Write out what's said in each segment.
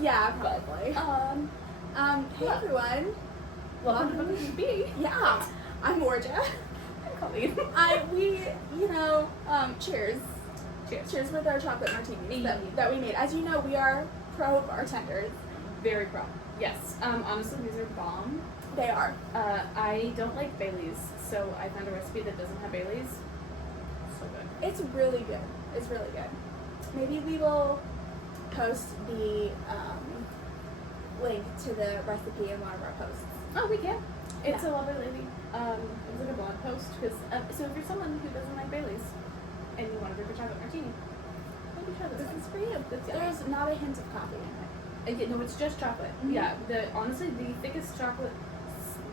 Yeah, probably. Hey everyone. Welcome to B. Yeah, I'm Orja. I'm Callie. Cheers. Cheers. Cheers with our chocolate martinis that we made. As you know, we are pro bartenders. Very pro. Yes. Honestly, these are bomb. They are. I don't like Bailey's, so I found a recipe that doesn't have Bailey's. So good. It's really good. It's really good. Maybe we will post the link to the recipe in one of our posts. Oh, we can. It's a lovely lady. It was like a blog post because so if you're someone who doesn't like Bailey's and you want to drink a chocolate martini, maybe try this. This is for you. There's not a hint of coffee in it. No, it's just chocolate. Mm-hmm. Yeah, honestly the thickest chocolate.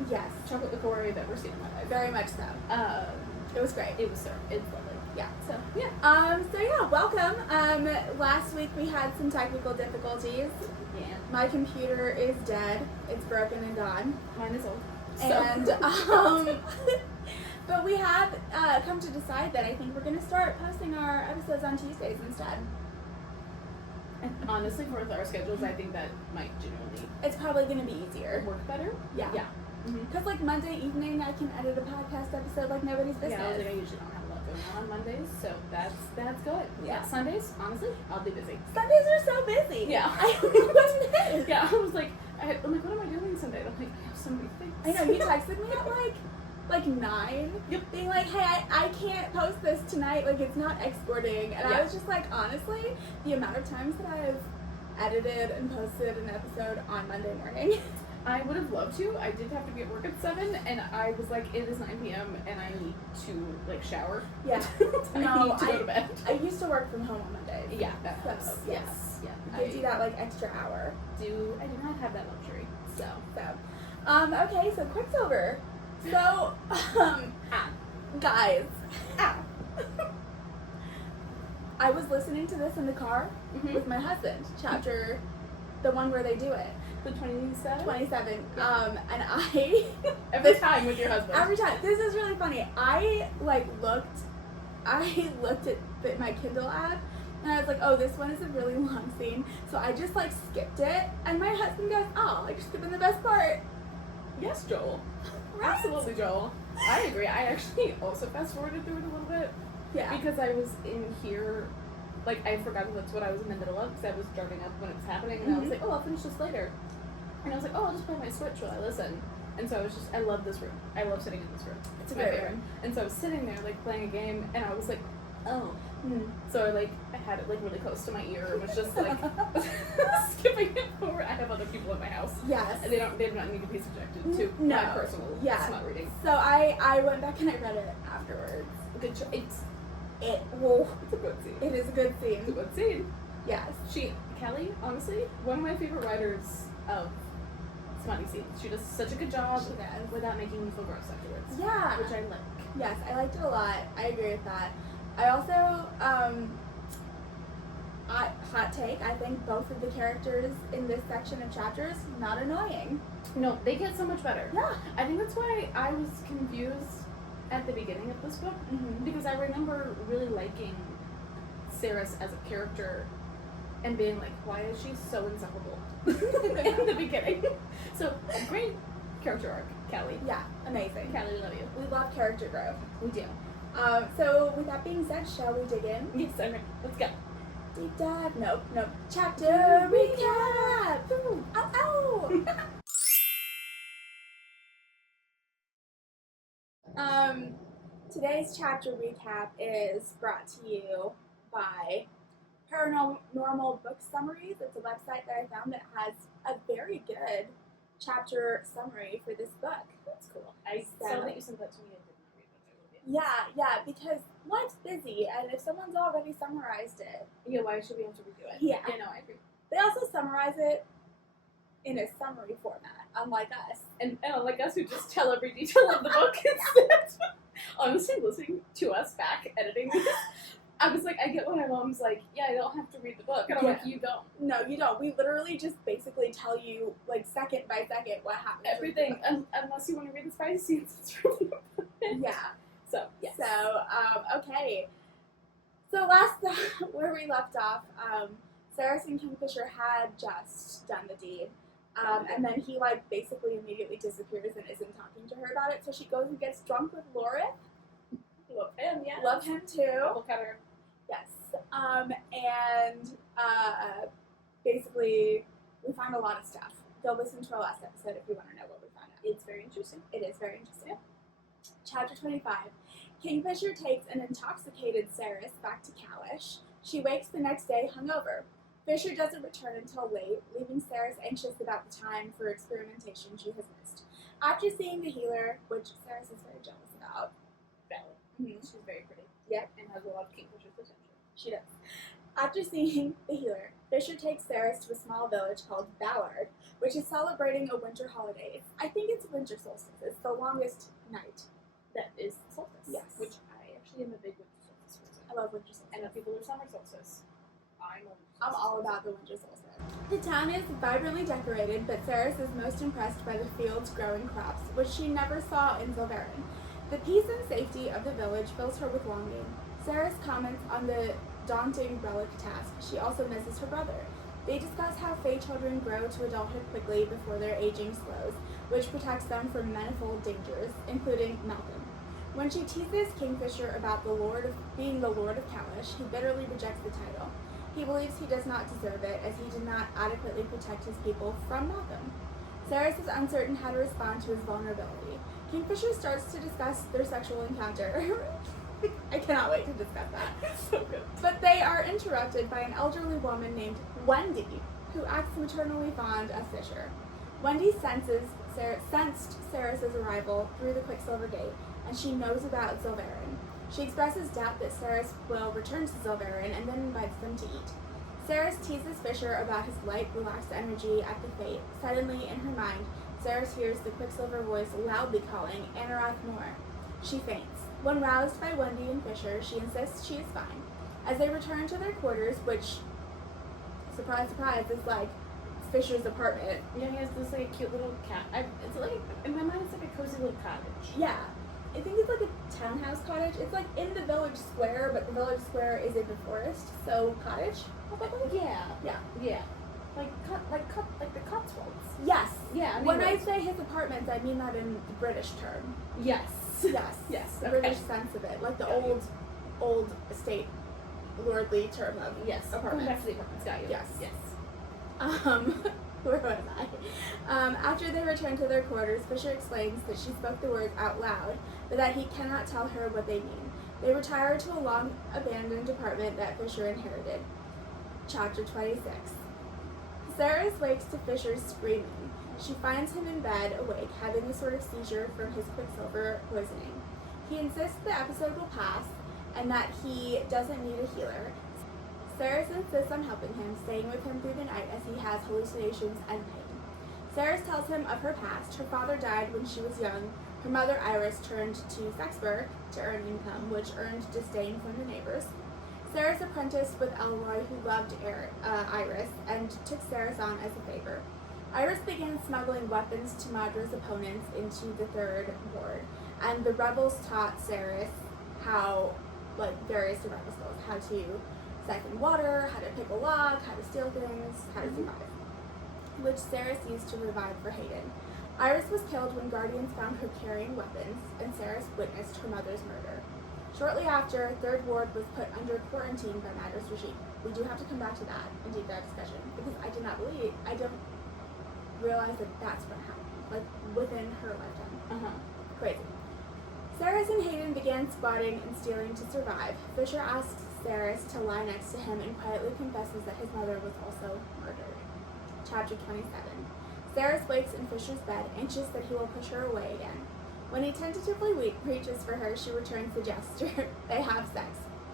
Yes, chocolate liqueur I've ever seen in my life. very much so. It was great. It was it's lovely. Yeah. So yeah. Welcome. Last week we had some technical difficulties. Yeah. My computer is dead. It's broken and gone. Mine is old. And but we have come to decide that I think we're gonna start posting our episodes on Tuesdays instead. And honestly, for our schedules, I think that might genuinely It's probably gonna be easier. work better. Yeah. Yeah. Because like Monday evening, I can edit a podcast episode like nobody's business. Yeah, I usually don't have a lot going on Mondays, so that's good. Yeah. Sundays, honestly, I'll be busy. Sundays are so busy. Yeah. I don't know what it is. Yeah, I'm like, what am I doing Sunday? I'm like, I have so many things. I know, you texted me at like 9, Yep. being like, hey, I can't post this tonight, like it's not exporting, and I Yeah. was just like, honestly, the amount of times that I've edited and posted an episode on Monday morning. I would have loved to. I did have to be at work at 7, and I was like, it is 9 p.m. and I need to like shower. Yeah. I need to go to bed. I used to work from home on Mondays. Yeah, that So, helps. yeah. Yes. Yeah. It gives you that like extra hour. I do not have that luxury. So. Okay, so Quicksilver. So, guys, I was listening to this in the car with my husband, chapter, the one where they do it. The 27? 27. Yeah. And I... Every time with your husband. Every time. This is really funny. I looked at my Kindle app, and I was like, oh, this one is a really long scene. So I just like skipped it, and my husband goes, oh, like skipping the best part. Yes, Joel. Right? Absolutely, Joel. I agree. I actually also fast forwarded through it a little bit. Yeah. Because I was in here, like, I forgot that's what I was in the middle of, because I was driving up when it was happening, and I was like, oh, I'll finish this later. And I was like, oh, I'll just play my Switch while I listen. And so I love this room. I love sitting in this room. It's a my great favorite. room. And so I was sitting there, like, playing a game, and I was like, oh. So I had it, like, really close to my ear, and was just, like, skipping it forward. I have other people in my house. Yes. And they do not need to be subjected to my personal smut reading. So I went back and I read it afterwards. Good choice. It's It's a good scene. It is a good It's a scene. good scene. Yes. Callie, honestly, one of my favorite writers of smutty scenes. She does such a good job She does. without making me feel gross afterwards. Yeah. Which I like. Yes, I liked it a lot. I agree with that. I also, hot take, I think both of the characters in this section of chapters, not annoying. No, they get so much better. Yeah. I think that's why I was confused at the beginning of this book, because I remember really liking Saris as a character and being like, why is she so insufferable in the beginning? So, a great character arc, Callie. Yeah, amazing. Callie, we love you. We love character growth. We do. So with that being said, shall we dig in? Yes, okay. Let's go. Deep dive. Nope. Chapter recap. Ooh, ow, ow. Today's chapter recap is brought to you by Paranormal Book Summaries. It's a website that I found that has a very good chapter summary for this book. That's cool. I saw that you sent that to me. I did not read that. Yeah, because life's busy, and if someone's already summarized it, Yeah, why should we have to redo it? Yeah. No, I agree. they also summarize it in a summary format, unlike us. And like us who just tell every detail of the book instead. Honestly, listening to us back editing this, I was like, I get when my mom's like, yeah, I don't have to read the book. And I'm like, you don't. No, you don't. We literally just basically tell you, like, second by second what happens. Everything, unless you want to read the spicy scenes, it's really important. Yeah. So, yes. So, okay. So last, where we left off, Ceres and Kingfisher had just done the deed. And then he, basically immediately disappears and isn't talking to her about it, so she goes and gets drunk with Lorith. Love him, yeah. Love him, too. Look at her. Yes. Basically, we found a lot of stuff. Go listen to our last episode if you want to know what we found out. It's very interesting. It is very interesting. Chapter 25. Kingfisher takes an intoxicated Ceres back to Callie. She wakes the next day hungover. Fisher doesn't return until late, leaving Ceres anxious about the time for experimentation she has missed. After seeing the healer, which Ceres is very jealous about. Valid. Mm-hmm. She's very pretty. Yep. And has a lot of Kingfisher's potential. She does. After seeing the healer, Fisher takes Ceres to a small village called Ballard, which is celebrating a winter holiday. I think it's winter solstice. It's the longest night. That is solstice. Yes. Which I actually am a big winter solstice person. I love winter solstice. And if people are summer solstice, I'm all about the winter solstice. The town is vibrantly decorated, but Ceres is most impressed by the fields growing crops, which she never saw in Zilverin. The peace and safety of the village fills her with longing. Ceres comments on the daunting relic task. She also misses her brother. They discuss how Fae children grow to adulthood quickly before their aging slows, which protects them from manifold dangers, including Malcolm. When she teases Kingfisher about being the Lord of Callie, he bitterly rejects the title. He believes he does not deserve it, as he did not adequately protect his people from Malcolm. Ceres is uncertain how to respond to his vulnerability. Kingfisher starts to discuss their sexual encounter. I cannot wait to discuss that. so good. But they are interrupted by an elderly woman named Wendy, who acts maternally fond of Fisher. Wendy sensed Ceres' arrival through the Quicksilver Gate, and she knows about Zilverin. She expresses doubt that Ceres will return to Zilverin and then invites them to eat. Ceres teases Fisher about his light, relaxed energy at the fete. Suddenly, in her mind, Ceres hears the Quicksilver voice loudly calling Anorath Moore. She faints. When roused by Wendy and Fisher, she insists she is fine. As they return to their quarters, which, surprise, surprise, is Fisher's apartment. Yeah, he has this cute little cat. It's in my mind, it's like a cozy little cottage. Yeah. I think it's a townhouse cottage. It's in the village square, but the village square is in the forest, so cottage, probably? Yeah. Yeah. Yeah. Like the Cotswolds. Yes. Yeah. When I say his apartments, I mean that in the British term. Yes. Yes. Yes. The Okay. British sense of it. Like the old estate lordly term of Yes. apartment. Going back to the apartments. Got you. Yes. Yes. Where was I? After they return to their quarters, Fisher explains that she spoke the words out loud, but that he cannot tell her what they mean. They retire to a long-abandoned apartment that Fisher inherited. Chapter 26. Ceres wakes to Fisher screaming. She finds him in bed, awake, having a sort of seizure from his Quicksilver poisoning. He insists the episode will pass, and that he doesn't need a healer. Ceres insists on helping him, staying with him through the night as he has hallucinations and pain. Ceres tells him of her past. Her father died when she was young. Her mother, Iris, turned to sex work to earn income, which earned disdain from the neighbors. Ceres apprenticed with Elroy, who loved Iris, and took Ceres on as a favor. Iris began smuggling weapons to Madra's opponents into the Third Ward, and the rebels taught Ceres how, various survival skills, how to siphon water, how to pick a lock, how to steal things, how to survive, which Ceres used to revive for Hayden. Iris was killed when Guardians found her carrying weapons, and Ceres witnessed her mother's murder. Shortly after, Third Ward was put under quarantine by Madra's regime. We do have to come back to that and do that discussion, because I don't realize that that's what happened, within her lifetime. Crazy. Ceres and Hayden began squatting and stealing to survive. Fisher asks Ceres to lie next to him and quietly confesses that his mother was also murdered. Chapter 27. Ceres wakes in Fisher's bed, anxious that he will push her away again. When he tentatively reaches for her, she returns the gesture. They have sex.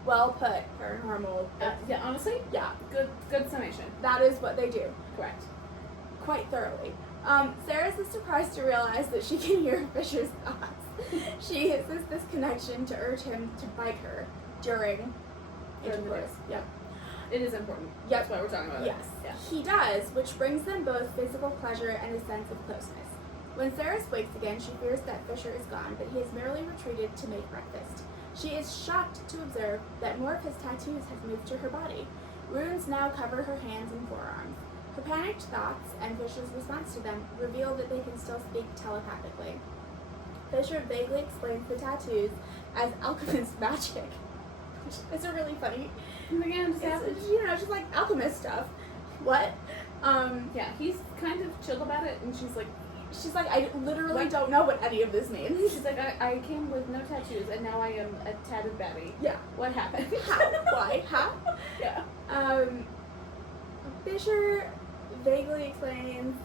Well put, paranormal. Yeah, honestly, Yeah, good summation. that is what they do. Correct. Quite thoroughly. Ceres is surprised to realize that she can hear Fisher's thoughts. She uses this connection to urge him to bite her during intercourse. Yep. It is important. Yep. That's why we're talking about Yes. it. Yeah. He does, which brings them both physical pleasure and a sense of closeness. When Ceres wakes again, she fears that Fisher is gone, but he has merely retreated to make breakfast. She is shocked to observe that more of his tattoos have moved to her body. Runes now cover her hands and forearms. Her panicked thoughts and Fisher's response to them reveal that they can still speak telepathically. Fisher vaguely explains the tattoos as alchemist magic. It's really funny. Again, It's just like alchemist stuff. What? Yeah, he's kind of chill about it, and she's like, I literally don't know what any of this means. she's like, I came with no tattoos, and now I am a tatted baddie. Yeah. What happened? How? Why? How? Yeah. Fisher vaguely explains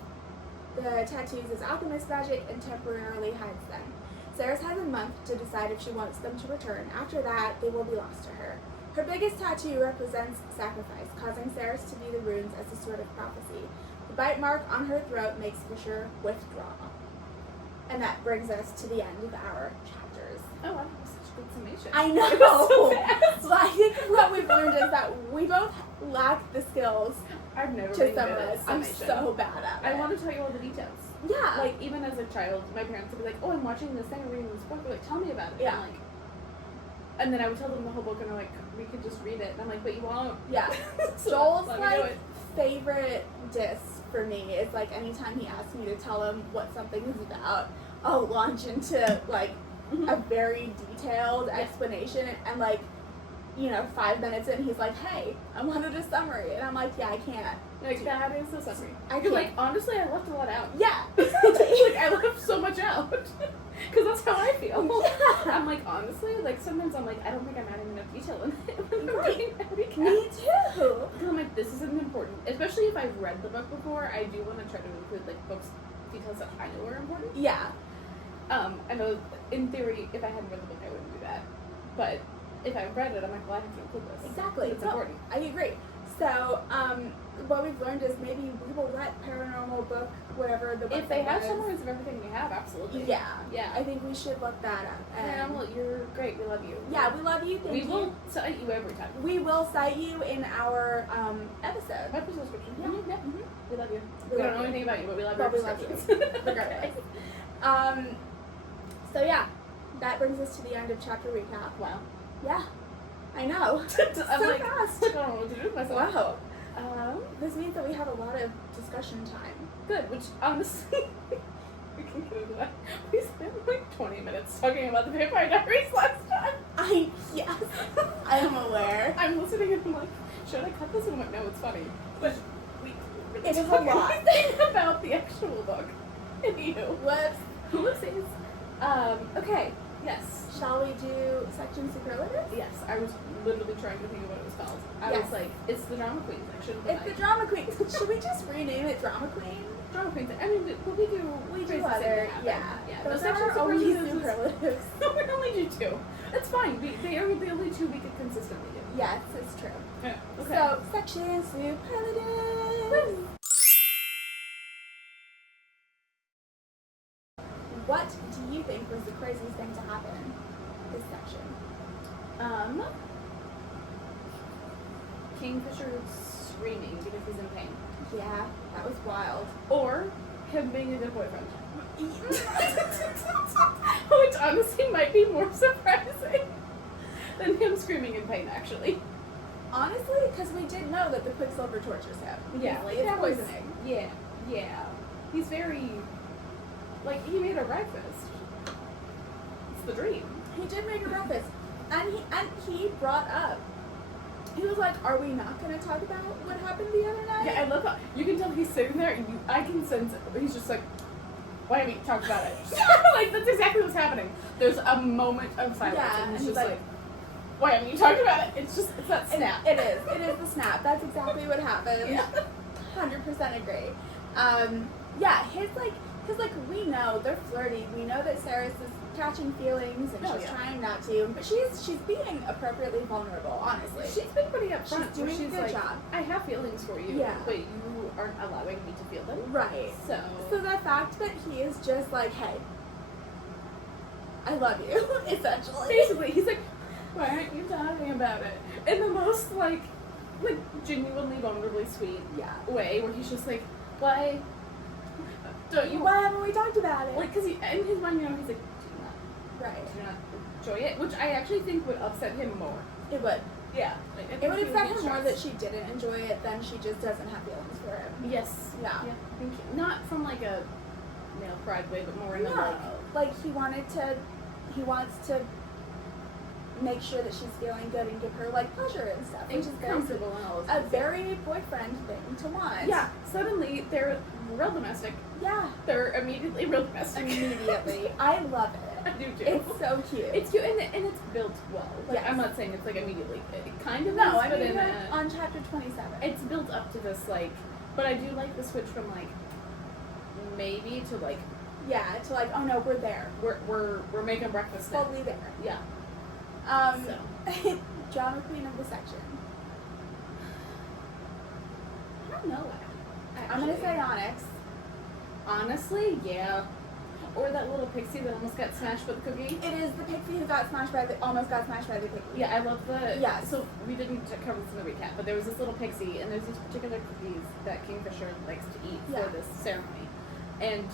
the tattoos as alchemist magic and temporarily hides them. Ceres has a month to decide if she wants them to return. After that, they will be lost to her. Her biggest tattoo represents sacrifice, causing Ceres to view the runes as a sort of prophecy. The bite mark on her throat makes Fisher withdraw. And that brings us to the end of our chapters. Oh, wow, that was such a good summation. I know! It was so fast. So I think what we've learned is that we both lack the skills I've never to been good summarize. at I'm summation. so bad at it. I want to tell you all the details. Yeah. Like, even as a child, my parents would be like, oh, I'm watching this thing or reading this book. They're like, tell me about it. Yeah. And, like, and then I would tell them the whole book, and they're like, we could just read it. And I'm like, but you won't. Yeah. So Joel's let me do like it. favorite diss for me is like anytime he asks me to tell him what something is about, I'll launch into like a very detailed explanation and like 5 minutes in he's like, hey, I wanted a summary, and I'm like, yeah, I can't. Like, that is the summary. I You're can't. like, honestly, I left a lot out. Yeah. Like, I left so much out. Because that's how I feel. Yeah. I'm like, honestly, like, sometimes I'm like, I don't think I'm adding enough detail in it. Right. Me Me too. Because I'm like, this isn't important. Especially if I've read the book before, I do want to try to include, like, books, details that I know are important. Yeah. I know, in theory, if I hadn't read the book, I wouldn't do that. But if I've read it, I'm like, well, I have to include this. Exactly. It's No, important. I agree. So, what we've learned is maybe we will let paranormal book, whatever the book If they have is. summaries of everything we have, absolutely. Yeah. Yeah. I think we should look that up. Paranormal, you're great. We love you. Yeah, we love you. Thank We you. will cite you every time. We will cite you in our episode. Episode description. Yeah. Mhm, yeah. Mhm. We love you. We We love don't know you. anything about you, but we love But your we love you. descriptions. Regardless. So yeah, that brings us to the end of chapter recap. Wow. Yeah, I know. I'm so like, fast. I don't know what to do with myself. Wow. This means that we have a lot of discussion time. Good, which honestly, we can get into that. We spent like 20 minutes talking about the Vampire Diaries last time. Yes, I am aware. I'm listening and I'm like, should I cut this? And I'm like, no, it's funny. But we really It is a talk lot. anything about the actual book. And you. Whoops. Whoopsies. Okay, yes. Shall we do section superlatives? Yes, I was literally trying to think of what it was called. I Yes. was like, it's the drama queen section. But It's the drama queen. Should we just rename it drama queen? drama queen. I mean, we do We crazy do things other, that happen. yeah. Yeah. Those the are section our only superlatives is- superlatives. we only do 2. That's fine. They are the only 2 we could consistently do. Yes, it's true. Yeah. Okay. So, section superlatives. What do you think was the craziest thing to happen this section? Kingfisher screaming because he's in pain. Yeah, that was wild. Or him being a good boyfriend. Which honestly might be more surprising than him screaming in pain, actually. Honestly, because we did know that the Quicksilver tortures him. Yeah, Like, it's that was- poisoning. Yeah. He's very, like, he made her breakfast. It's the dream. He did make a breakfast, and he brought up. He was like, "Are we not going to talk about what happened the other night?" Yeah, I love how, you can tell he's sitting there, and I can sense it, but he's just like, why haven't you talked about it? Like, that's exactly what's happening. There's a moment of silence, Yeah, and and he's he's just like, why haven't you talked about it? It's that snap. It is the snap. That's exactly what happened. Yeah. 100% agree. Yeah, because we know they're flirty. We know that Ceres is catching feelings and Oh, she's yeah. trying not to, but she's being appropriately vulnerable. Honestly, She's been pretty upfront. She's doing a good like, job. I have feelings for you, Yeah. but you aren't allowing me to feel them. right. So So the fact that he is just like, "Hey, I love you," essentially. basically, he's like, why aren't you talking about it? In the most like genuinely vulnerably sweet Yeah. way, where he's just like, why don't you? Why haven't we talked about it? Like, because in his mind, he's like, do right. you not enjoy it? Which I actually think would upset him more. It would. Yeah. Like, I think It would he upset get her more stressed. that she didn't enjoy it than she just doesn't have feelings for it. Yes. Yeah. Yeah. I think not from like a male pride way, but more in a No, like he wants to make sure that she's feeling good and give her like pleasure and stuff, which is very comfortable and all those a things. very boyfriend thing to want. Yeah. Suddenly they're real domestic. Yeah. They're immediately real domestic. Immediately. I love it. I do too. It's so cute. It's cute and it's built well. Like, Yes. I'm not saying it's like immediately. It kind of no, is, I but mean in like, a, on chapter 27. it's built up to this like. But I do like the switch from like maybe to like yeah, to like, oh no, we're there. we're making breakfast now. Fully there. Yeah. So drama queen of the section. I don't know. I'm gonna actually. say Onyx. Honestly, yeah. Or that little pixie that almost got smashed with the cookie. It is the pixie who almost got smashed by the cookie. Yeah, I love the. Yeah. So we didn't cover this in the recap, but there was this little pixie, and there's these particular cookies that Kingfisher likes to eat Yeah. for this ceremony, and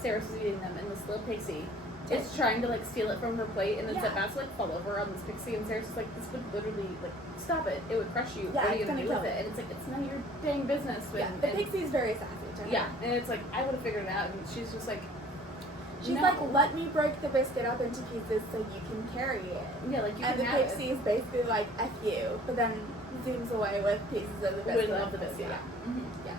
Sarah was eating them, and this little pixie is trying to like steal it from her plate, and then it's Yeah. about to like fall over on this pixie, and Sarah's just like, this would literally like stop it. It would crush you. Yeah, what are you it's gonna do gonna with kill it? And it's like, it's none of your dang business. But, Yeah, the pixie's very sassy to her. Yeah, and it's like, I would have figured it out, and she's just like. She's No. like, let me break the biscuit up into pieces so you can carry it. Yeah, like you And can the have pixie is basically like, F you, but then zooms away with pieces of the it. biscuit. Would love the biscuit. Yeah. Mm-hmm. Yeah.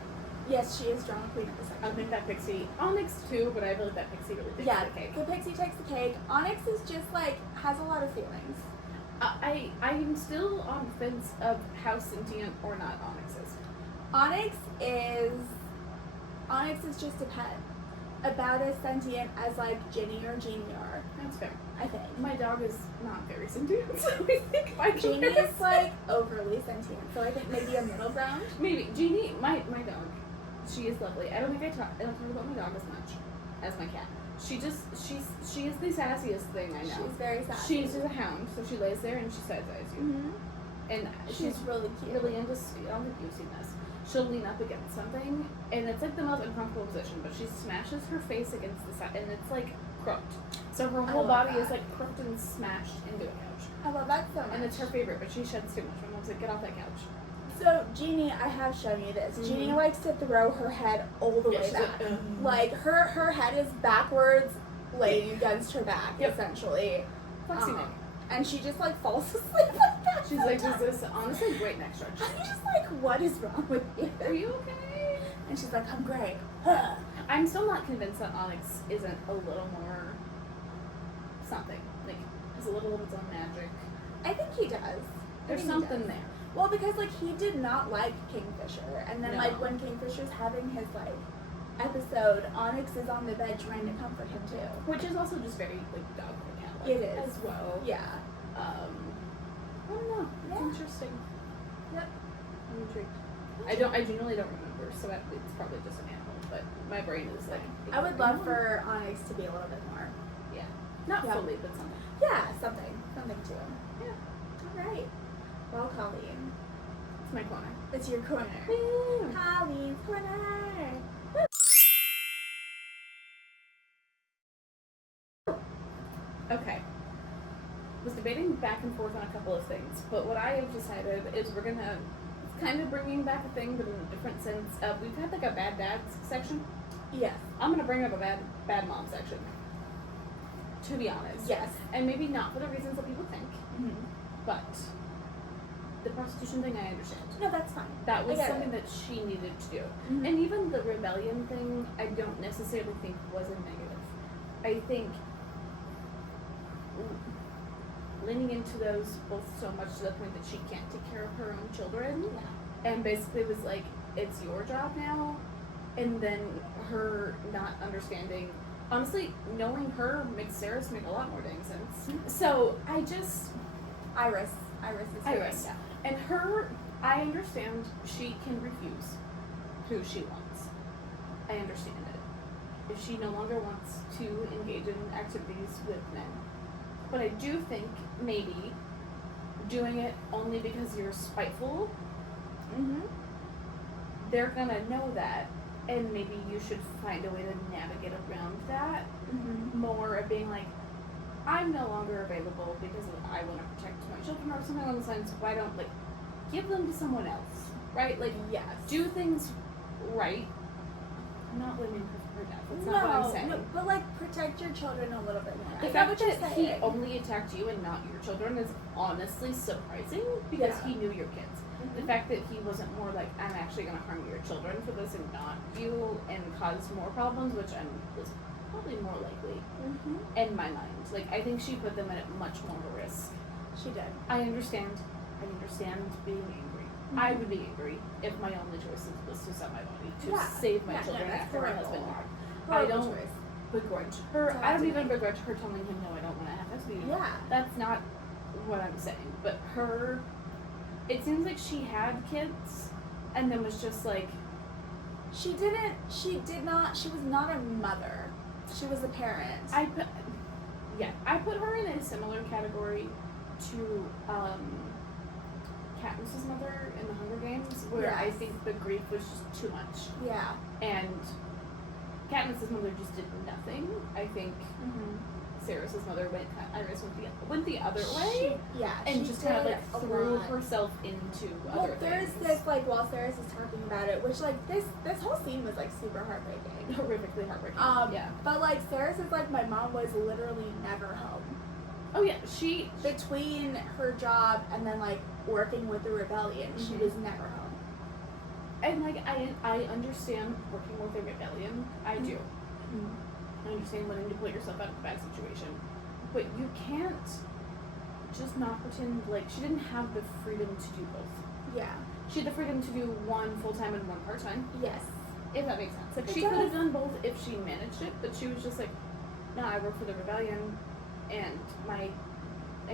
Yes, she is drama queen of the section. I think that pixie, Onyx too, but I feel like that pixie really takes Yeah, the cake. the pixie takes the cake. Onyx is just like, has a lot of feelings. I'm still on the fence of how sentient or not Onyx is. Onyx is just a pet. About as sentient as like Ginny or Jeannie are, That's fair. I think. My dog is not very sentient, so I think my Jeannie is like overly sentient, so I think maybe a middle ground. maybe Jeannie, my dog, she is lovely. I don't don't talk about my dog as much as my cat. She is the sassiest thing I know. She's very sassy. She's just a hound, so she lays there and she side eyes you, Mm-hmm. and She's really cute. really into. I don't think you've seen this. She'll lean up against something, and it's like the most uncomfortable position, but she smashes her face against the side, and it's like crooked. So her I whole love body is that. like crooked and smashed into a couch. I love that so much. And it's her favorite, but she sheds too much. My mom's like, get off that couch. So Jeannie, I have shown you this. Mhm. Jeannie likes to throw her head all the Yeah, way she's back. like, Like her head is backwards, laid against her back, Yep. essentially. Foxy neck. And she just like falls asleep like that. She's like, this is honestly great neck stretch. I'm just like, what is wrong with you? Are you okay? And she's like, I'm great. I'm still not convinced that Onyx isn't a little more something. Like, has a little of its own magic. I think he does. I There's think he something does. there. Well, because like he did not like Kingfisher, and then No. like when Kingfisher's having his like episode, Onyx is on the bed trying to comfort him too. Which is also just very, like, dog and cat It is. as well. Yeah. I don't know. It's Yeah. interesting. Yep. I'm intrigued. I genuinely don't remember, so it's probably just an animal, but my brain is like. I would love for Onyx to be a little bit more. Yeah. Not Yeah. fully, but something. Yeah, something to him. Yeah. All right. Well, Colleen, It's my corner. it's your corner. Woo! Colleen's corner. Okay. Was debating back and forth on a couple of things, but what I have decided is we're gonna kind of bringing back a thing, but in a different sense. We've had like a bad dads section. Yes. I'm gonna bring up a bad mom section. To be honest. Yes. And maybe not for the reasons that people think, Mm-hmm. but the prostitution thing I understand. No, that's fine. That was I get something it. that she needed to do. Mhm. And even the rebellion thing, I don't necessarily think was a negative. I think leaning into those both so much to the point that she can't take care of her own children, Yeah. and basically was like, it's your job now, and then her not understanding. Honestly, knowing her makes Sarah's make a lot more dang sense. So I just Iris is here. Iris. Yeah. And her, I understand she can refuse who she wants. I understand it. If she no longer wants to engage in activities with men. But I do think maybe doing it only because you're spiteful, Mm-hmm. they're gonna know that. And maybe you should find a way to navigate around that Mm-hmm. more of being like, I'm no longer available because I want to protect my children or something along those lines. Why don't, like, give them to someone else, right? Like, Yes. do things right. I'm not blaming her for her death. That's not what I'm saying. No, but like protect your children a little bit more. The fact that he only attacked you and not your children is honestly surprising because he knew your kids. The fact that he wasn't more like, I'm actually going to harm your children for this and not you and cause more problems, which was probably more likely in my mind. Like, I think she put them at much more of a risk. She did. I understand being angry. I would be angry if my only choice was to sell my body to save my children after my husband died. I don't begrudge her. I don't even begrudge her telling him, no, I don't want to have sex with you. Yeah. That's not what I'm saying. But her, it seems like she had kids and then was just like, she was not a mother. She was a parent. I put her in a similar category to Katniss's mother in the Hunger Games, where I think the grief was just too much. Yeah. And Katniss's mother just did nothing. I think Sarah's mother went the other way. And just kind of like threw herself into other things. There's this, like, while Sarah is talking about it, which like this whole scene was like super heartbreaking. Horrifically heartbreaking. But like Sarah says, like, my mom was literally never home. Oh yeah, between her job and then like working with the rebellion, she was never home. And like I understand working with a rebellion. I do. I understand wanting to put yourself out of a bad situation, but you can't just not pretend like she didn't have the freedom to do both. Yeah. She had the freedom to do one full-time and one part-time. Yes. If that makes sense. Like, she could have done both if she managed it, but she was just like, no, I work for the rebellion, and I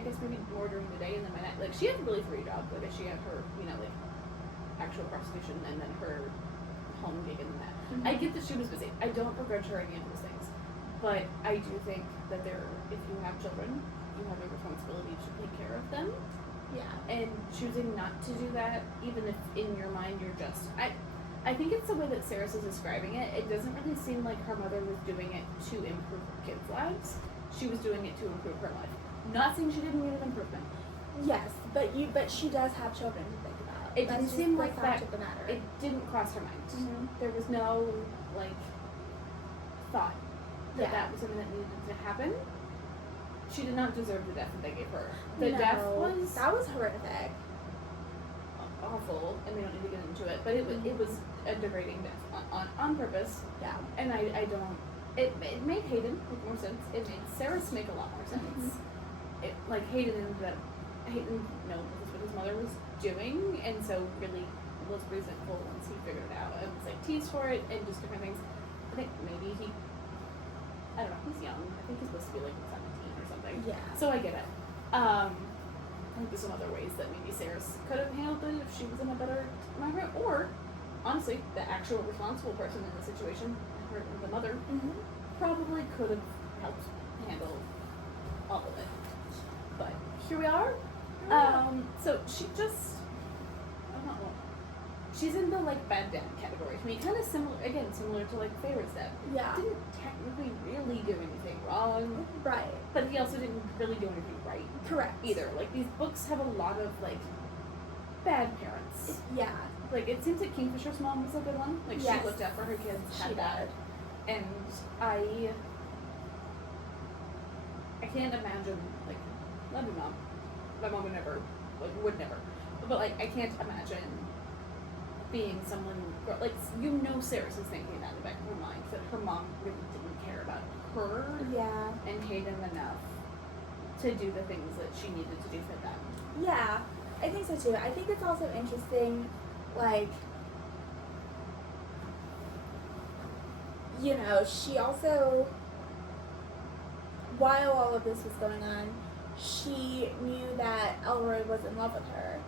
guess maybe more during the day and then my night. Like, she had really 3 jobs. Like, she had her, like, actual prostitution and then her home gig and that. I get that she was busy. I don't begrudge her any of those things. But I do think that if you have children, you have a responsibility to take care of them. Yeah. And choosing not to do that, even if in your mind you're just... I think it's the way that Sarah is describing it. It doesn't really seem like her mother was doing it to improve her kids' lives. She was doing it to improve her life. Not saying she didn't need an improvement. Yes, but she does have children to think about. It didn't seem like that. The matter. It didn't cross her mind. There was no, like, thought that was something that needed to happen. She did not deserve the death that they gave her. The death was... That was horrific. Awful, and we don't need to get into it, but it was a degrading death on purpose. Yeah. And I don't... It made Hayden make more sense. It made Sarah's make a lot more sense. It, like, Hayden know this is what his mother was doing, and so really was resentful once he figured it out and was like teased for it and just different things. I think maybe I don't know, he's young. I think he's supposed to be like 17 or something. Yeah. So I get it. I think there's some other ways that maybe Sarah could have handled it if she was in a better environment, or honestly, the actual responsible person in the situation, the mother, probably could have helped handle all of it. But here we are. So she just, I don't know. She's in the like bad dad category to me, kind of similar to like Feyre's dad. Yeah. Didn't technically really do anything wrong. Right. But he also didn't really do anything right. Correct. Either. Like, these books have a lot of like bad parents. Yeah. Like, it seems like Kingfisher's mom was a good one. Like, she looked out for her kids. She did. And I can't imagine, like, love your mom. My mom would never. But, like, I can't imagine being someone, like, Sarah's is thinking that in the back of her mind, that her mom really didn't care about her and Hayden enough to do the things that she needed to do for them. Yeah, I think so too. I think it's also interesting, like, she also, while all of this was going on, she knew that Elroy was in love with her,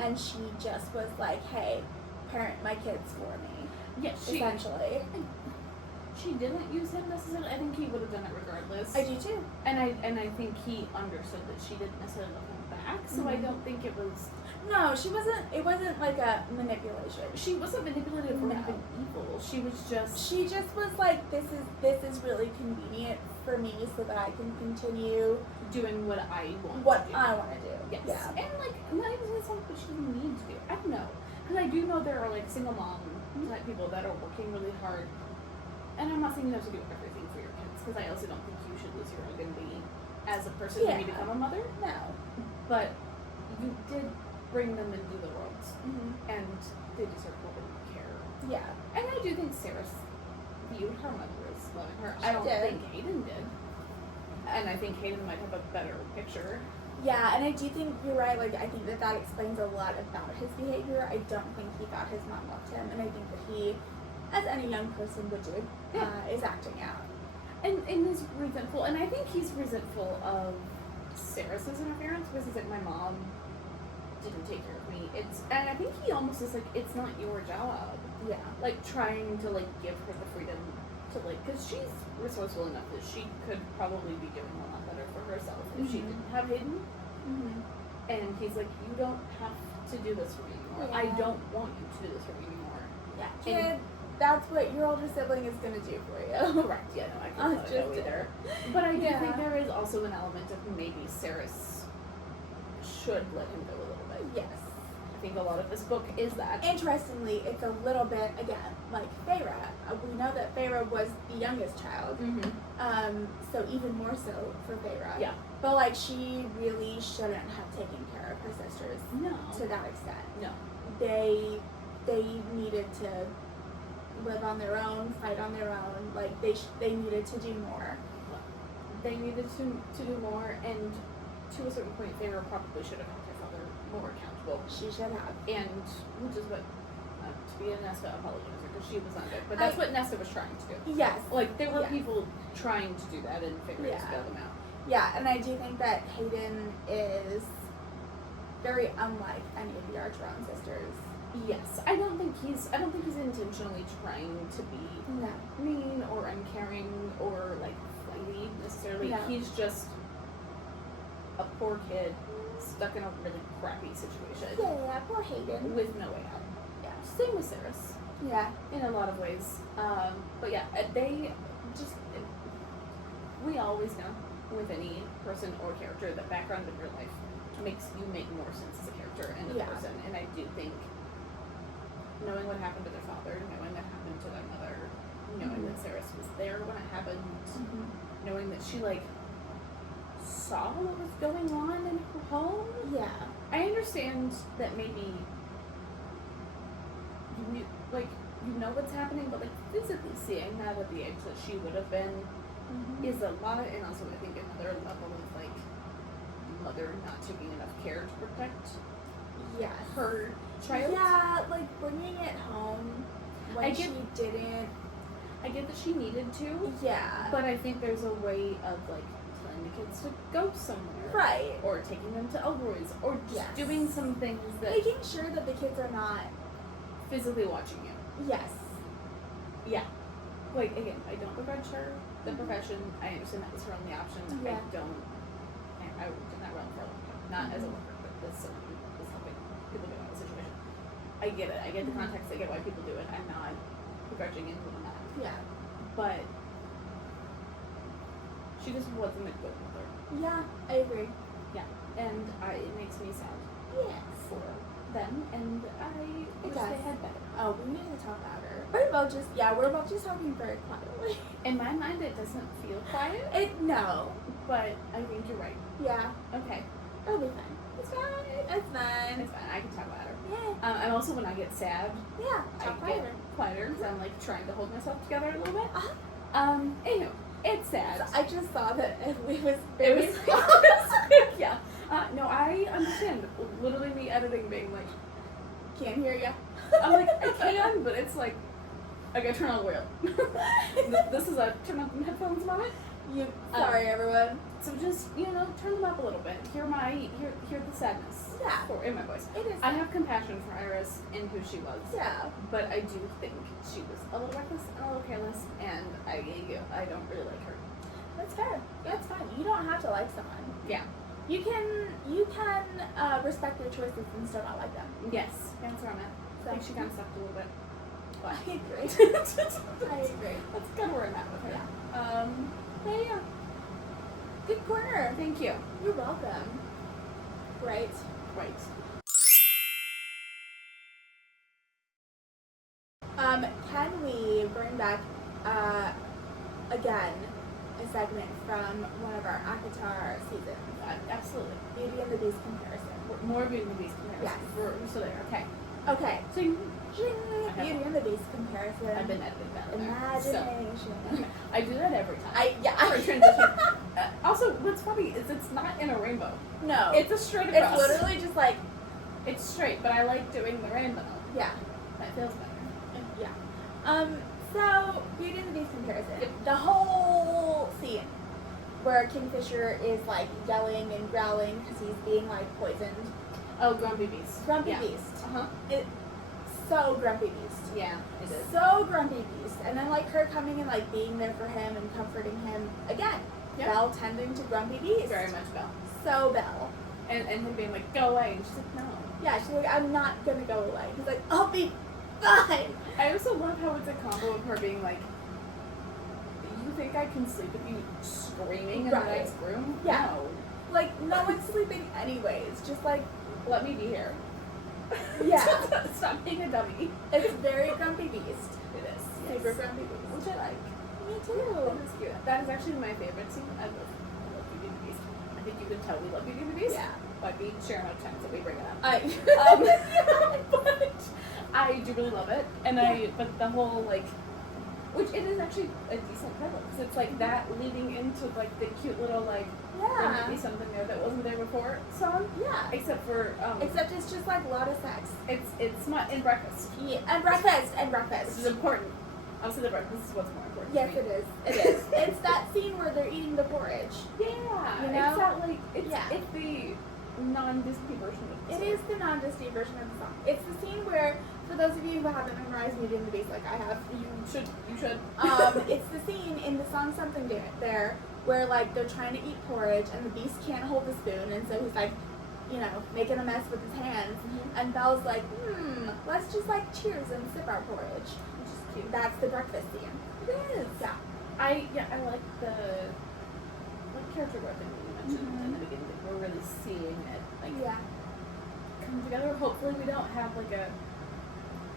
and she just was like, hey, parent my kids for me. Yeah, essentially. She didn't use him necessarily. I think he would have done it regardless. I do too. And I think he understood that she didn't necessarily love him back, so I don't think it was... No, she wasn't, it wasn't like a manipulation. She wasn't manipulative or even evil. She was just... She just was like, this is is really convenient for me so that I can continue doing what I want what to do. I want to do. Yes. Yeah. And like, not even saying something that she doesn't need to do. I don't know. Because I do know there are like single mom type people that are working really hard. And I'm not saying you have to do everything for your kids, because I also don't think you should lose your identity as a person when you become a mother. No. But you did bring them into the world, and they deserve a little care. Yeah. And I do think Sarah viewed her mother as loving her. She I don't did. think Hayden did. And I think Hayden might have a better picture. Yeah, and I do think you're right. Like, I think that explains a lot about his behavior. I don't think he thought his mom loved him, and I think that he, as any young person would do, is acting out. And is resentful. And I think he's resentful of Sarah's interference, because he's like, my mom didn't take care of me. And I think he almost is like, it's not your job. Yeah. Like, trying to like give her the freedom to like, because she's resourceful enough that she could probably be doing a lot better for herself if she didn't have Hayden. And he's like, you don't have to do this for me anymore. Yeah. I don't want you to do this for me anymore. Yeah. Kid, that's what your older sibling is going to do for you. Correct. Yeah, no, I can't tell you either. But I do think there is also an element of maybe Saris should let him go a little bit. Yes. I think a lot of this book is that. Interestingly, it's a little bit, again, like Feyre. We know that Feyre was the youngest child. So even more so for Feyre. Yeah. But, like, she really shouldn't have taken care of her sisters No. to that extent. No. They needed to live on their own, fight on their own. Like, they needed to do more. They needed to do more, and to a certain point, Feyre probably should have held her father more accountable. She should have. And, which is what, to be a Nesta apologizer, because she was not good. But that's what Nesta was trying to do. Yes. Like, there were people trying to do that, and Feyre just bailed them out. Yeah, and I do think that Hayden is very unlike any of the Archeron sisters. Yes, I don't think he's intentionally trying to be mean or uncaring or like flighty necessarily. No. He's just a poor kid stuck in a really crappy situation. Yeah, poor Hayden. With no way out. Yeah. Same with Saris. Yeah. In a lot of ways. But yeah, they just, we always know with any person or character that background in your life makes you make more sense as a character and a person. And I do think knowing what happened to their father, knowing what happened to their mother, knowing that Saris was there when it happened, knowing that she like saw what was going on in her home. Yeah. I understand that maybe you know what's happening, but like physically seeing that at the age that she would have been is a lot, and also I think another level of like mother not taking enough care to protect her child. Yeah, like bringing it home when she didn't. I get that she needed to. Yeah. But I think there's a way of like telling the kids to go somewhere. Right. Or taking them to Elroy's, or just doing some things that making sure that the kids are not physically watching you. Yes. Yeah. Like again, I don't begrudge her the profession. I understand that was her only option. Yeah. I worked in that realm for a long time. Not as a worker, but as someone who was helping people get out of the situation. I get it. I get the context. I get why people do it. I'm not begrudging anyone on that. Yeah. But she just wasn't a good mother. Yeah, I agree. Yeah. And it makes me sad. Yes. For them, and I wish they had better. Oh, we need to talk louder. We're both just talking very quietly. In my mind, it doesn't feel quiet. No. But I think you're right. Yeah. Okay. It'll be fine. It's fine. It's fine. It's fine. I can talk louder. Yeah. And also when I get sad, Talk I quieter. get quieter because I'm like trying to hold myself together a little bit. Uh-huh. Anyway, it's sad. I just saw that it was yeah. No, I understand. Literally me editing being like, can't hear you. I'm like, I can, but it's like, I gotta turn on the wheel. This is a turn on the headphones moment. Sorry, everyone. So just, turn them up a little bit. Hear the sadness. In my voice. It is. I have compassion for Iris and who she was. Yeah. But I do think she was a little reckless and a little careless, and I don't really like her. That's fair. That's fine. You don't have to like someone. Yeah. You can respect their choices and still not like them. Yes. That's where I'm at. So. I think she kind of sucked a little bit. I agree. I agree. That's kind of where I'm at with her. Yeah. Sure. Thank you. You're welcome. Right. Right. Can we bring back again a segment from one of our Akatar seasons? Absolutely. Beauty and the Beast comparison. More Beauty and the Beast comparison. Yes. We're still there. Okay. Okay. Zing. Beauty and the Beast comparison. I've been editing that. Imagination. I do that every time. For I transition. Also, what's funny is it's not in a rainbow. No. It's a straight across. It's literally just like, It's straight, but I like doing the rainbow. yeah. That feels better. Yeah. So Beauty and the Beast comparison. The whole scene where Kingfisher is like yelling and growling because he's being like poisoned. Oh, Grumpy Beast. Grumpy Beast. Uh-huh. So Grumpy Beast. Yeah, it is. So Grumpy Beast. And then like her coming and like being there for him and comforting him again. Yep. Belle tending to Grumpy Beast. Very much Belle. So Belle. And him being like, go away. And she's like, no. Yeah, she's like, I'm not gonna go away. He's like, I'll be fine. I also love how it's a combo of her being like, you think I can sleep with you screaming in the Right. next room? Yeah. No. Like, no one's sleeping anyways. Just like, Let me be here. yeah. Stop being a dummy. It's very Grumpy Beast. It is. Super Yes. Grumpy Beast. Which I like. Me That too. is cute. That is actually my favorite scene. I love Beauty and the Beast. I think you can tell we love Beauty and the Beast. Yeah. By the sheer amount of times that we bring it up. But But I do really love it, and but the whole like, which it is actually a decent title because it's like that leading into like the cute little like there might be yeah. something there that wasn't there before song, Yeah. except for Except it's just like a lot of sex. it's not in breakfast, Yeah. And breakfast. which is important. Obviously, the breakfast is what's more important. Yes, to me. it is. It is. It's that scene where they're eating the porridge. Yeah, You know? it's that like it's Yeah. it's the non-Disney version of the It song. is the non-Disney version of the song. It's the scene where, for those of you who haven't memorized Beauty and the Beast like I have, You should. it's the scene in the song Something There where like they're trying to eat porridge and the beast can't hold the spoon and so he's like, you know, making a mess with his hands Mhm. and Belle's like, let's just like cheers and sip our porridge. Which is cute. That's the breakfast scene. It is. Yeah. I like the character growth that you mentioned in the beginning. Like we're really seeing it like Yeah. come together. Hopefully we don't have like a.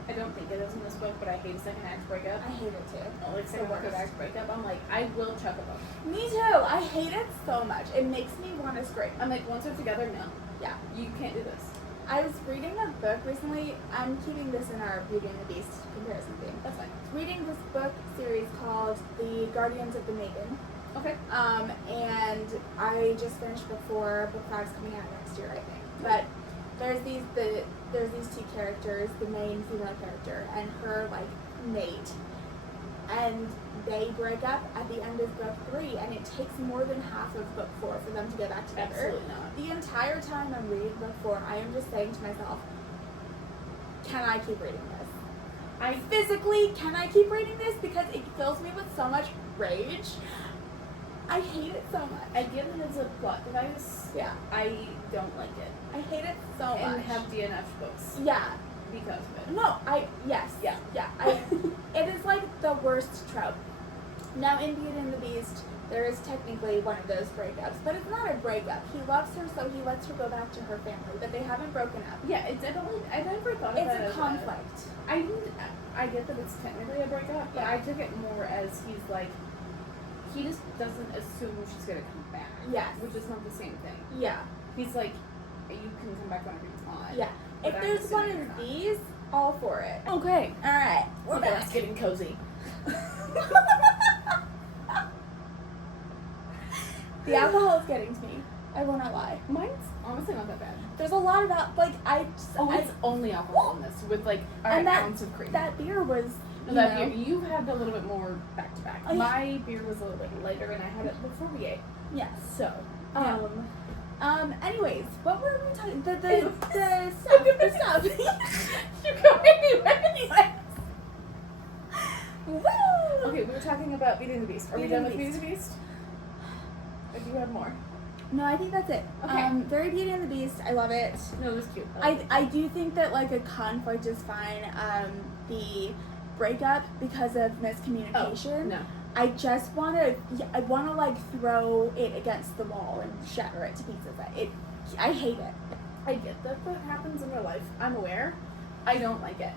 I don't think it is in this book, but I hate a second act breakup. I hate it too. Like second or third act breakup. I'm like I will chuck a book. Me too. I hate it so much. It makes me want to scream. I'm like once they're together, no, Yeah. you can't do this. I was reading a book recently. I'm keeping this in our Beauty and the Beast comparison thing. That's fine. Reading this book series called The Guardians of the Maiden. Okay. And I just finished before book 5's coming out next year, I think. But there's these two characters, the main female character and her like mate, and they break up at the end of book 3, and it takes more than half of book 4 for them to get back together. Absolutely not. The entire time I'm reading book 4, I am just saying to myself, can I keep reading this? Can I keep reading this? Because it fills me with so much rage. I hate it so much. I get it as a plot device. Yeah. I don't like it. I hate it so much. And have DNF books Yeah. because of it. No, yes. Yeah. Yeah. It is like the worst trope. Now in Beauty and the Beast, there is technically one of those breakups, but it's not a breakup. He loves her, so he lets her go back to her family, but they haven't broken up. Yeah, I never thought of It's it a as conflict. I get that it's technically a breakup, but Yeah. I took it more as he's like, he just doesn't assume she's gonna come back. Yes. Which is not the same thing. Yeah. He's like, you can come back whenever you want. Yeah. But If I'm there's one assuming you're of not. these, all for it. Okay. Alright, we're Okay, back. it's getting cozy. The alcohol is getting to me. I will not lie. Mine's honestly not that bad. There's a lot about It's only alcohol in this with like an ounce of cream. That beer was Beer, you had a little bit more back to back. Oh, yeah. My beer was a little bit lighter, and I had it before we ate. yes. So, Anyways, what were we talking? The stuff. You're going anyway. Woo! Okay, we were talking about Beauty and the Beast. Are we Beauty done and with the Beauty and the Beast? Or do you have more? No, I think that's it. Okay. Very Beauty and the Beast. I love it. No, it was cute. I do think that like a conflict is fine. The breakup because of miscommunication. No. I just want to, like, throw it against the wall and shatter it to pieces. I hate it. I get that happens in real life. I'm aware. I don't like it.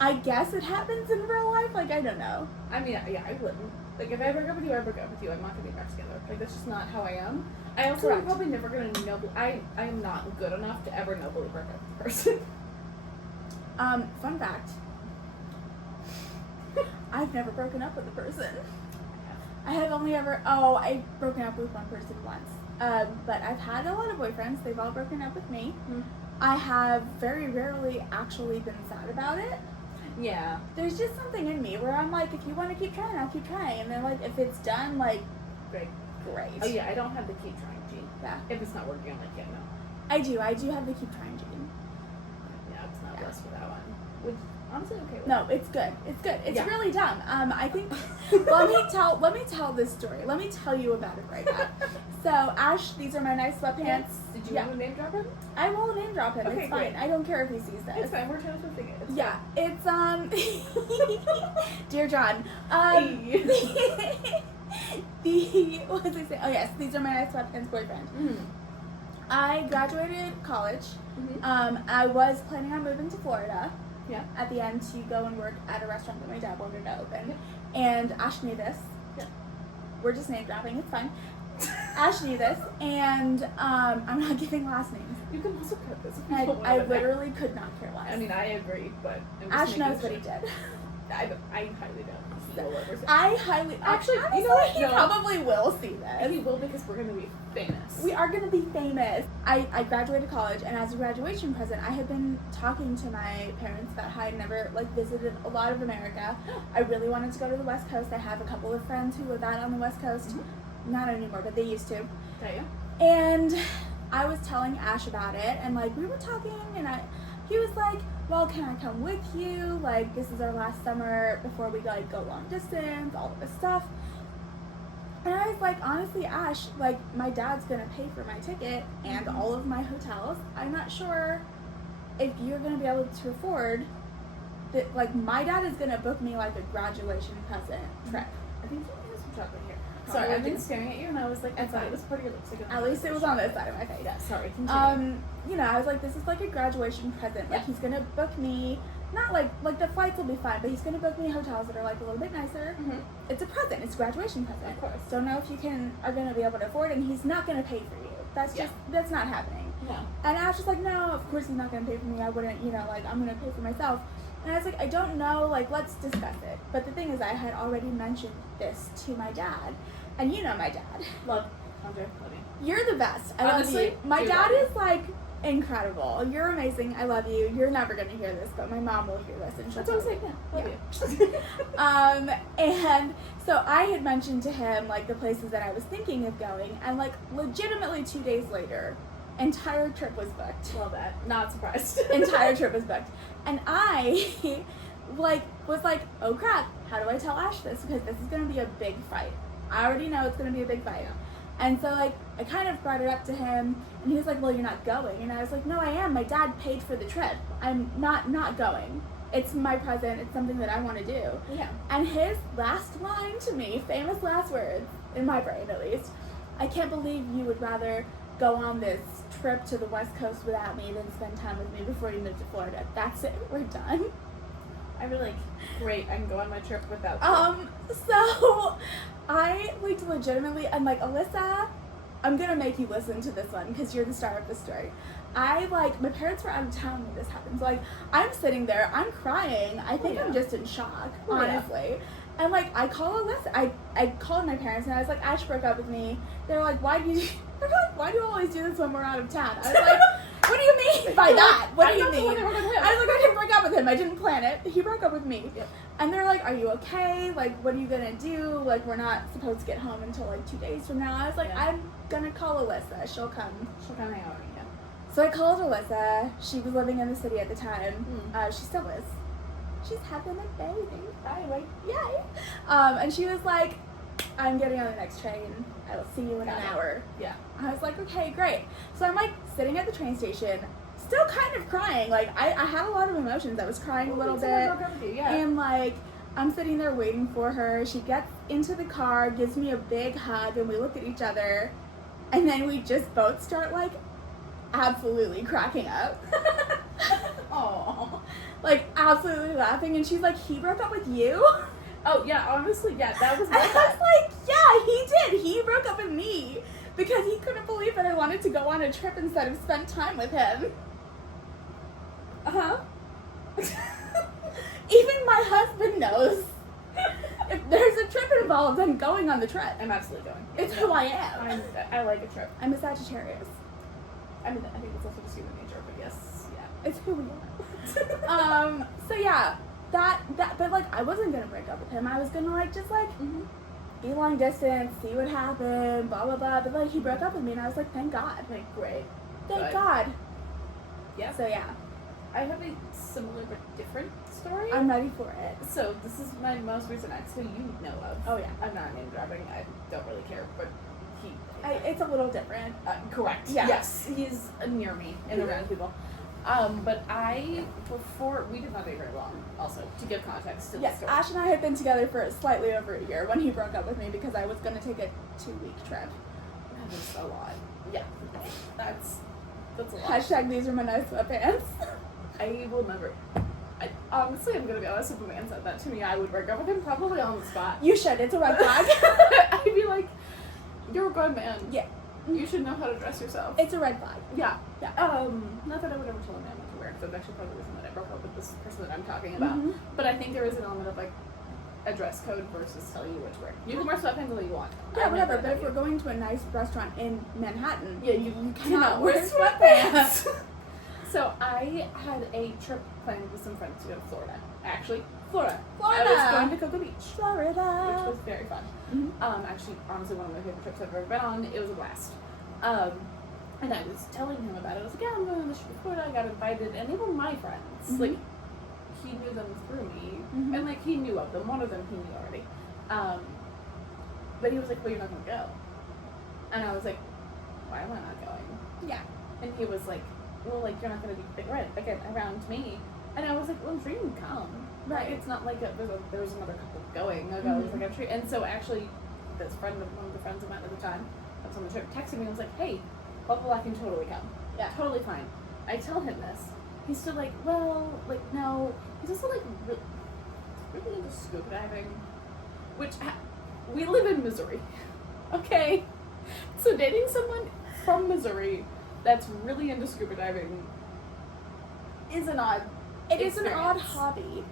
I guess it happens in real life. Like, I don't know. I mean, yeah, I wouldn't. Like, if I break up with you, I break up with you. I'm not going to be back together. Like, that's just not how I am. I also am probably never going to I am not good enough to ever nobly break up with a person. Fun fact. I've never broken up with a person. I have only ever, I've broken up with one person once. But I've had a lot of boyfriends. They've all broken up with me. Mm-hmm. I have very rarely actually been sad about it. Yeah. There's just something in me where I'm like, if you want to keep trying, I'll keep trying. And then, like, if it's done, like, great. Oh, yeah, I don't have the keep trying gene. Yeah. If it's not working, I'm like, yeah, no. I do have the keep trying gene. Yeah, it's not blessed for that one. Which, honestly, okay with. No, it's good. It's really dumb. I think, let me tell this story. Let me tell you about it right now. So, Ash, these are my nice sweatpants. Did you want to name drop him? I will name drop him. Okay, it's fine. great. I don't care if he sees this. It's fine. We're Taylor Swift again. It's Dear John. What was I saying? Oh, yes, these are my nice sweatpants boyfriend. Mm-hmm. I graduated college. Mm-hmm. I was planning on moving to Florida. Yeah. At the end to go and work at a restaurant that my dad wanted to open. And Ash knew this. Yeah. We're just name dropping, it's fine. Ash knew this, and I'm not giving last names. You can also cut this. I literally could not care less. I mean, I agree, but Ash knows what he did. I highly doubt. Actually, you know what? He probably will see this. He will, because we're gonna be famous. We are gonna be famous. I graduated college, and as a graduation present, I had been talking to my parents about how I'd never visited a lot of America. I really wanted to go to the West Coast. I have a couple of friends who live out on the West Coast. Mm-hmm. Not anymore, but they used to. Yeah. And I was telling Ash about it, and we were talking, and he was like, well, can I come with you? This is our last summer before we go long distance, all of this stuff. And I was like, honestly, Ash, my dad's gonna pay for my ticket and all of my hotels. I'm not sure if you're gonna be able to afford that. My dad is gonna book me a graduation present trip. I think you have some chocolate here. Sorry, I've been staring at you, and I was like, I thought it was part of your lipstick. At least it was on this side of my face. Yeah, sorry, continue. I was like, this is a graduation present. He's gonna book me, not the flights will be fine, but he's gonna book me hotels that are a little bit nicer. Mm-hmm. It's a present. It's a graduation present. Of course. Don't know if you are gonna be able to afford it, and he's not gonna pay for you. That's not happening. No. And Ash was like, no, of course he's not gonna pay for me. I wouldn't, I'm gonna pay for myself. And I was like, I don't know, let's discuss it. But the thing is, I had already mentioned this to my dad. And you know my dad. Love you. You're the best. I Honestly, love you. My dad is incredible. You're amazing. I love you. You're never gonna hear this, but my mom will hear this, and she'll. That's what I was like. Love you. And so I had mentioned to him the places that I was thinking of going, and legitimately 2 days later, entire trip was booked. Love that. Not surprised. Entire trip was booked, and I was like, oh crap, how do I tell Ash this? Because this is gonna be a big fight. I already know it's going to be a big fight. And so, I kind of brought it up to him, and he was like, well, you're not going. And I was like, no, I am. My dad paid for the trip. I'm not going. It's my present. It's something that I want to do. Yeah. And his last line to me, famous last words, in my brain at least, I can't believe you would rather go on this trip to the West Coast without me than spend time with me before you move to Florida. That's it. We're done. I really great. I can go on my trip without. So I legitimately, I'm like, Alyssa, I'm gonna make you listen to this one because you're the star of the story. My parents were out of town when this happened. So I'm sitting there, I'm crying. I think I'm just in shock, honestly. And I call Alyssa. I called my parents and I was like, Ash broke up with me. They're like, why do you always do this when we're out of town? I was like, what do you mean by that? What do you mean? I was like, I didn't break up with him. I didn't plan it. He broke up with me. Yep. And they're like, are you okay? What are you gonna do? We're not supposed to get home until 2 days from now. I was like, I'm gonna call Alyssa. She'll come hang out with me. So I called Alyssa. She was living in the city at the time. She still is. She's having a baby. Anyway, yay. And she was like, I'm getting on the next train. I will see you in an hour. Yeah. I was like, okay, great. So I'm sitting at the train station, still kind of crying. I had a lot of emotions. I was crying a little bit. Yeah. And I'm sitting there waiting for her. She gets into the car, gives me a big hug, and we look at each other. And then we just both start, like, absolutely cracking up. Oh. Like, absolutely laughing. And she's like, he broke up with you? Oh, yeah, honestly, yeah, that was And my I thought. was like, yeah, he did. He broke up with me. Because he couldn't believe that I wanted to go on a trip instead of spend time with him. Uh-huh. Even my husband knows. If there's a trip involved, I'm going on the trip. I'm absolutely going. It's who I am. I like a trip. I'm a Sagittarius. I mean, I think it's also just human nature, but yes, yeah. It's who we are. So yeah, that, but like, I wasn't gonna break up with him. I was gonna like, just like, Mm-hmm. be long distance, see what happened, blah, blah, blah. But like, he broke up with me and I was like, thank God. Like, great. Thank Good. God. Yeah. So yeah, I have a similar but different story. I'm ready for it. So, this is my most recent ex who you know of. Oh yeah. I'm not name dropping, I don't really care, but he... It's a little different. Correct. Yeah. Yes, he's near me and around people. But before, we did not date very long, also, to give context to the Yes, story. Ash and I had been together for slightly over a year when he broke up with me because I was going to take a 2-week trip. That is a lot. Yeah, that's a lot. Hashtag these are my nice sweatpants. I will never... honestly, I'm gonna be honest, if a man said that to me, I would break up with him probably on the spot. You should, it's a red flag. I'd be like, you're a grown man. Yeah. You should know how to dress yourself. It's a red flag. Yeah. Yeah. Not that I would ever tell a man what to wear, because that's actually probably the reason that I broke up with this person that I'm talking about. Mhm. But I think there is an element of, like, a dress code versus telling you what to wear. You can wear sweatpants all you want. Yeah, I whatever, never but if tell we're going to a nice restaurant in Manhattan, Yeah, you cannot wear sweatpants. So I had a trip planned with some friends to go to Florida. Actually, Florida. Florida. I was going to Cocoa Beach, which Florida. was very fun. Mhm. Actually, honestly, one of my favorite trips I've ever been on. It was a blast. And I was telling him about it. I was like, yeah, I'm going on this trip to Florida. I got invited, and they were my friends. Mhm. Like, he knew them through me, Mhm. and like he knew of them. One of them he knew already. But he was like, well, you're not gonna go. And I was like, why am I not going? Yeah. And he was like, well, like, you're not going to be again around me. And I was like, well, I'm sure you can come. Right. It's not like there was another couple going. Like, I was like, I'm sure. And so actually, this friend, one of the friends of mine at the time, that was on the trip, texted me and was like, hey, blah, blah, blah, I can totally come. Yeah. Totally fine. I tell him this. He's still like, well, like, no. He's also like, really into scuba diving. Which, we live in Missouri. Okay? So dating someone from Missouri that's really into scuba diving is an odd It is an odd experience. hobby.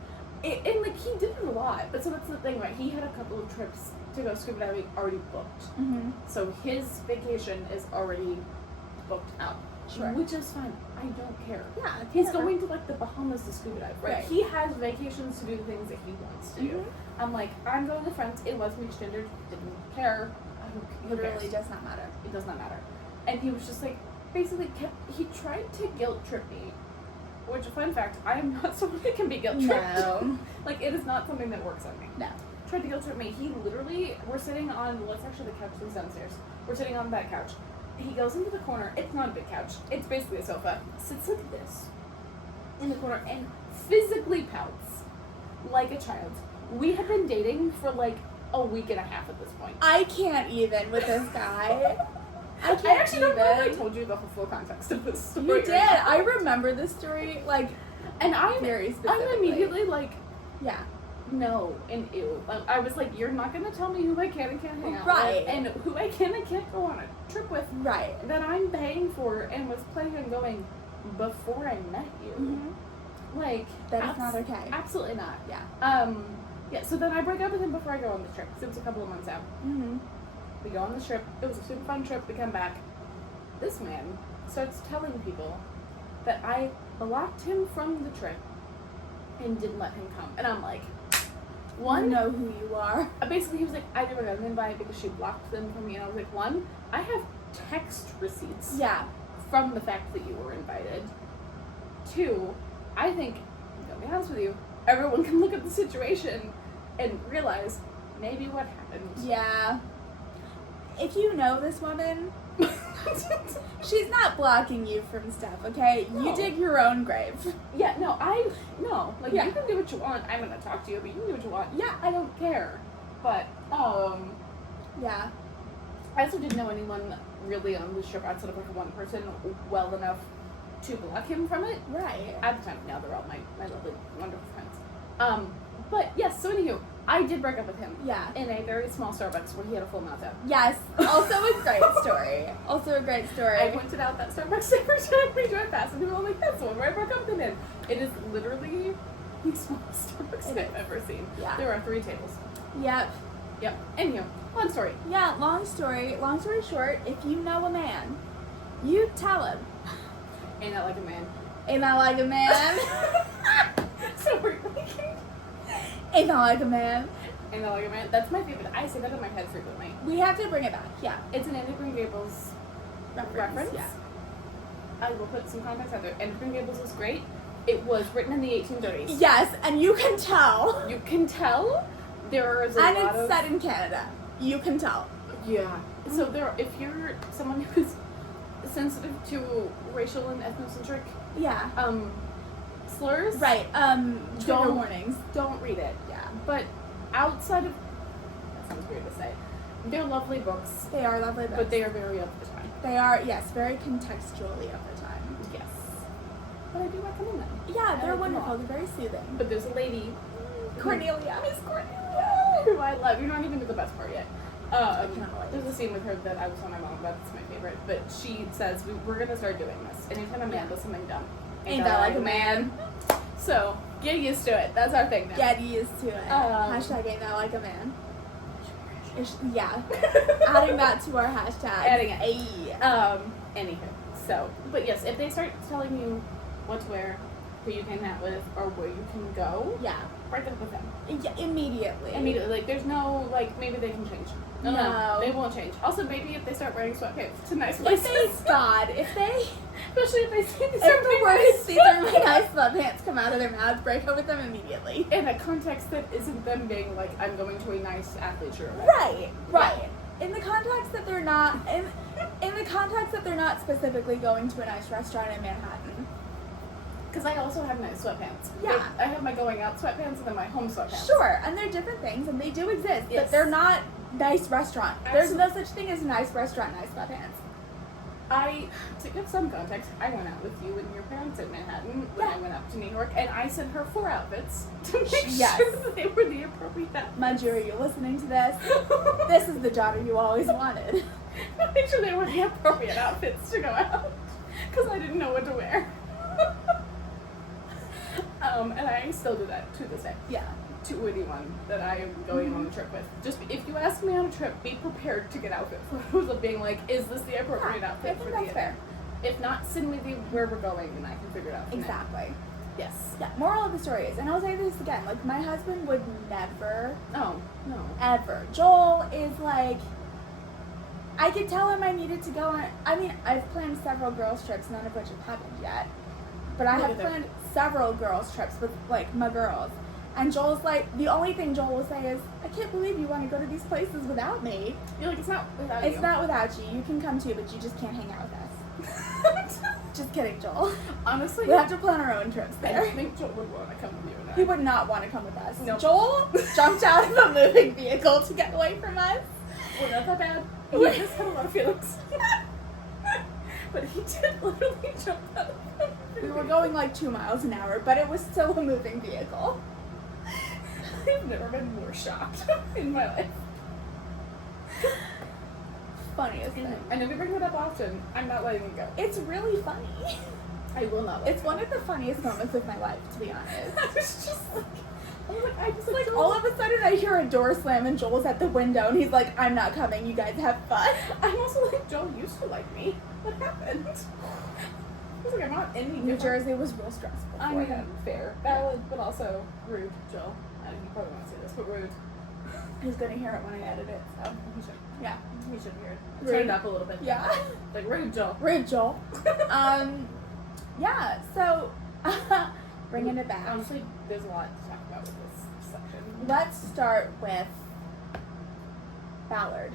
And like he did it a lot, but so that's the thing, right? He had a couple of trips to go scuba diving already booked, Mm-hmm. so his vacation is already booked out, Sure. which is fine. I don't care. Yeah. He's whatever. going to like the Bahamas to scuba dive, right? Right. He has vacations to do the things that he wants to do. Mhm. I'm like, I'm going with friends. It was mixed gender. Didn't care. Who cares? Literally does not matter. It does not matter. And he was just like, basically he tried to guilt trip me. Which, fun fact, I am not someone that can be guilt tripped. No. Like, it is not something that works on me. No. Tried to guilt trip me. He literally, we're sitting on, well, it's actually the couch that's downstairs. We're sitting on that couch. He goes into the corner. It's not a big couch. It's basically a sofa. Sits like this in the corner and physically pouts like a child. We had been dating for like a week and a half at this point. I can't even with this guy. I can't I actually don't know if I even. told you the full context of this story. You did. I remember this story like And I'm very specifically. I'm immediately like, Yeah. no and ew. I was like, you're not gonna tell me who I can and can't hang out Right. with, and who I can and can't go on a trip with Right. that I'm paying for and was planning on going before I met you. Mm-hmm. Like, That is not okay. Absolutely not. Yeah. Yeah. So then I break up with him before I go on the trip. 'Cause it was a couple of months out. Mm-hmm. We go on the trip. It was a super fun trip. We come back. This man starts telling people that I blocked him from the trip and didn't let him come. And I'm like, I one, know who you are. basically he was like, I never got an invite because she blocked them from me. And I was like, one, I have text receipts Yeah. from the fact that you were invited. Two, I think, I'm gonna be honest with you, everyone can look at the situation and realize maybe what happened. Yeah. If you know this woman, She's not blocking you from stuff, okay? No. You dig your own grave. Yeah, no. Like, Yeah. you can do what you want. I'm gonna talk to you, but you can do what you want. Yeah. I don't care. But, Yeah. I also didn't know anyone really on this trip outside of like one person well enough to block him from it. Right. At the time, now they're all my lovely, wonderful friends. But yes, so anywho, I did break up with him. Yeah. In a very small Starbucks where he had a full mouth out. Yes. Also a great story. I pointed out that Starbucks every time we drive past, and people are like, that's the one where I broke up with him in. It is literally the smallest Starbucks I've ever seen. Yeah. There are 3 tables. Yep. Yep. Anywho, long story. Yeah, long story short, if you know a man, you tell him. Ain't that like a man? Ain't that like a man? So we're like, Ain't that like a man? ain't that like a man? That's my favorite. I say that in my head frequently. We have to bring it back, yeah. It's an Anne of Green Gables reference. Yeah. I will put some context out there. Anne of Green Gables was great. It was written in the 1830s. Yes, and you can tell. You can tell there is a And lot it's of... set in Canada. You can tell. Yeah. So there, if you're someone who's sensitive to racial and ethnocentric Yeah. slurs, Right. Trigger Don't- warnings. don't read it. Yeah. But outside of, that sounds weird to say, they're lovely books, They are lovely books. but they are very of the time. They are, yes, very contextually of the time. Yes. But I do recommend them. Yeah, I they're like them a wonderful. lot. They're very soothing. But there's a lady, Cornelia. Miss Cornelia, who I love. You're not even to the best part yet. cannot wait. There's a scene with her that I was telling my mom about. It's my favorite. But she says we're gonna start doing this. Anytime a man does something dumb, Ain't that like a man? So get used to it. That's our thing now. Get used to it. Hashtag ain't that like a man. Yeah. Adding that to our hashtag. Adding it. Ayy. Anywho. So, but yes, if they start telling you what to wear, who you can hang out with, or where you can go, Yeah. break up with them. Yeah, immediately. Immediately. Like, there's no, like, maybe they can change. No. They won't change. Also, maybe if they start wearing sweatpants to nice If places. they, God, if they, Especially if they see these if the words these are my nice sweatpants come out of their mouths, break up with them immediately. in a context that isn't them being like, I'm going to a nice athleisure event. Right, right. In the context that they're not, in the context that they're not specifically going to a nice restaurant in Manhattan. Because I also have nice sweatpants. Yeah. Like, I have my going out sweatpants and then my home sweatpants. Sure, and they're different things, and they do exist, Yes. but they're not nice restaurant. There's no such thing as nice restaurant, nice sweatpants. To give some context, I went out with you and your parents in Manhattan when Yeah. I went up to New York, and I sent her 4 outfits to make Yes. sure that they were the appropriate outfits. Manju, are you listening to this? This is the daughter you always wanted. Make sure they were the appropriate outfits to go out, because I didn't know what to wear. And I still do that to this day. Yeah. To anyone that I am going on a trip with. Just if you ask me on a trip, be prepared to get outfit photos of being like, is this the appropriate Yeah, outfit I think for that's the fair. event? If not, send me where we're going and I can figure it out. from there. Exactly. Yes. Yeah, moral of the story is, and I'll say this again, like, my husband would never, Oh, no. ever. Joel is like, I could tell him I needed to go on, I mean, I've planned several girls' trips, none of which have happened yet. But I have planned several girls' trips with, like, my girls. And Joel's like, the only thing Joel will say is, I can't believe you want to go to these places without me. You're like, it's not without you. It's not without you. You can come too, but you just can't hang out with us. Just kidding, Joel. Honestly, We have to plan our own trips I there. don't think Joel would want to come with you and I. He would not want to come with us. No. Joel jumped out of a moving vehicle to get away from us. We're not that bad. He just had a lot of feelings. But he did literally jump out of the moving We were vehicle. going like 2 miles an hour, but it was still a moving vehicle. I've never been more shocked in my life. Funniest thing. I know we bring it up often. I'm not letting it go. It's really funny. I will not let It's one of the funniest moments of my life, to be honest. I was just like, I just Like, all of a sudden I hear a door slam and Joel's at the window and he's like, I'm not coming, you guys have fun. I'm also like, Joel used to like me. What happened? I was like, I'm not any New different. Jersey was real stressful. I for mean, him. fair, valid, but also rude, Joel. You probably want to say this, but rude. He's gonna hear it when I edit it, so. He should. Yeah. He should hear it. Rude. Turn it up a little bit. Yeah. Like, rude, Joel. Rude, Joel. Yeah, so, bringing it back. Honestly, there's a lot to talk about with this section. Let's start with Ballard.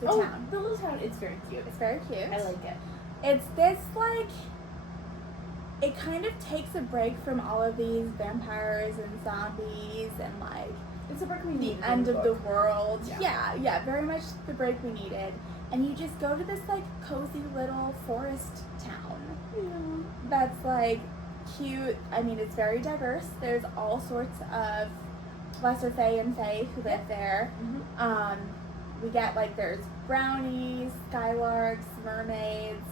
The town. The little town, it's very cute. It's very cute. I like it. It's this, like, it kind of takes a break from all of these vampires and zombies and, like, It's a break we the needed end in of the book. world. Yeah. Yeah, very much the break we needed. And you just go to this, like, cozy little forest town that's, like, cute. I mean, it's very diverse. There's all sorts of lesser fae and fae who live there. Mm-hmm. We get, like, there's brownies, skylarks, mermaids,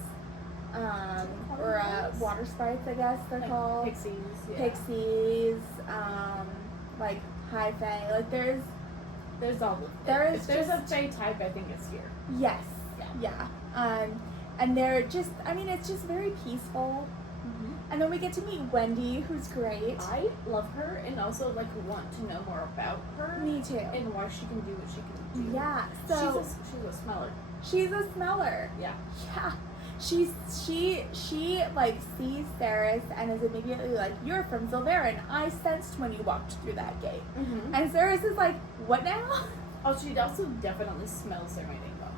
or water sprites, I guess they're Like called. pixies. Yeah. Pixies, like, high fae. Like, there's There's all of There's If there's a fae type, I think it's here. yes. Yeah. And they're just, I mean, it's just very peaceful. Mm-hmm. And then we get to meet Wendy, who's great. I love her and also like want to know more about her. Me too. And why she can do what she can do. Yeah, so she's a smeller. she's a smeller. Yeah. Yeah. She like sees Ferris and is immediately like, "You're from Silverin. I sensed when you walked through that gate." Mm-hmm. And Ferris is like, "What now?" Oh, she also definitely smells their mating bone.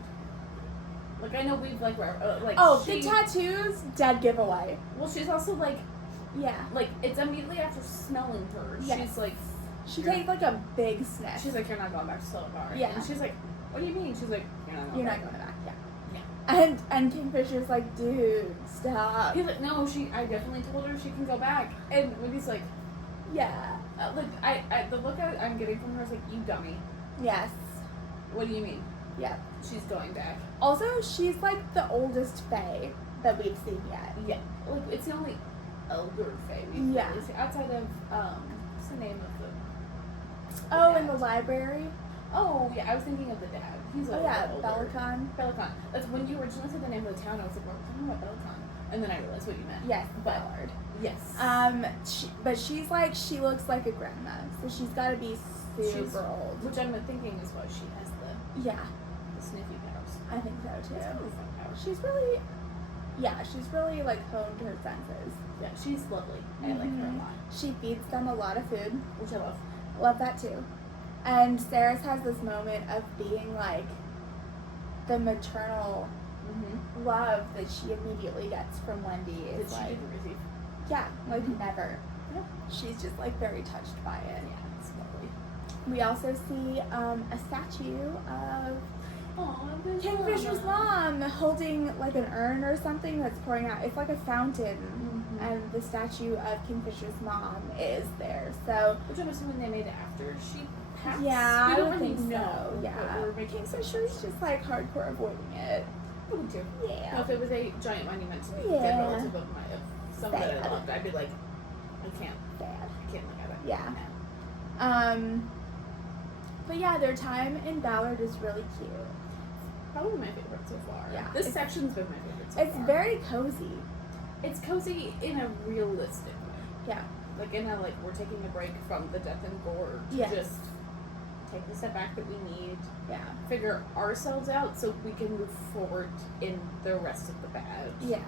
Like I know we've like The tattoos, dead giveaway. Well, she's also like Yeah. it's immediately after smelling her. Yes. She's like She You're- takes like a big sniff. she's like, "You're not going back to Silver." Yeah. And she's like, "What do you mean?" She's like, "You're not going You're back." not going back. Yeah. Yeah. And Kingfisher's like, "Dude, stop." He's like, "No, I definitely told her she can go back." And Wendy's like, Yeah. the look I'm getting from her is like, "You dummy. Yes. What do you mean?" Yeah. She's going back. Also, she's like the oldest fae that we've seen yet. Yeah. Like, it's the only elder fae we've Yeah. really seen. Outside of, what's the name of the Oh, dad? in the library. Oh, yeah, I was thinking of the dad. He's a Oh yeah, little older. Belicon. Belicon. That's when you originally said the name of the town, I was like, "What are we talking about Belicon?" And then I realized what you meant. Yes, But, Ballard. yes. But she's like, she looks like a grandma, so she's got to be super She's- old. Which I'm thinking is why she has the Yeah, sniffy powers. I think so It's too. really fun powers. She's really, yeah, she's really like honed her senses. Yeah, she's lovely. I like her a lot. She feeds them a lot of food. Which I love. Love that too. And Saris has this moment of being like the maternal Mm-hmm. love that she immediately gets from Wendy Did is she like, didn't receive? yeah, like Mhm. never. Yeah. She's just like very touched by it. Yeah, it's lovely. We also see a statue of Aw, Kingfisher's mom holding like an urn or something that's pouring out. It's like a fountain, Mhm. and the statue of Kingfisher's mom is there. So Which I'm assuming they made it after she passed. yeah, we I don't would really think know. so. But Yeah, we're making Kingfisher's just like hardcore avoiding it. I would too. Now, Yeah, if it was a giant monument to me, Yeah. dead relative of someone that I Sad. loved, I'd be like, I can't sad. look at it. Yeah. No. But yeah, their time in Ballard is really cute. Probably my favorite so far. Yeah. This section's been my favorite so It's far. very cozy. It's cozy in a realistic way. Yeah. Like in a we're taking a break from the death and gore to Yes. just take the step back that we need, Yeah. figure ourselves out so we can move forward in the rest of the bad. Yeah.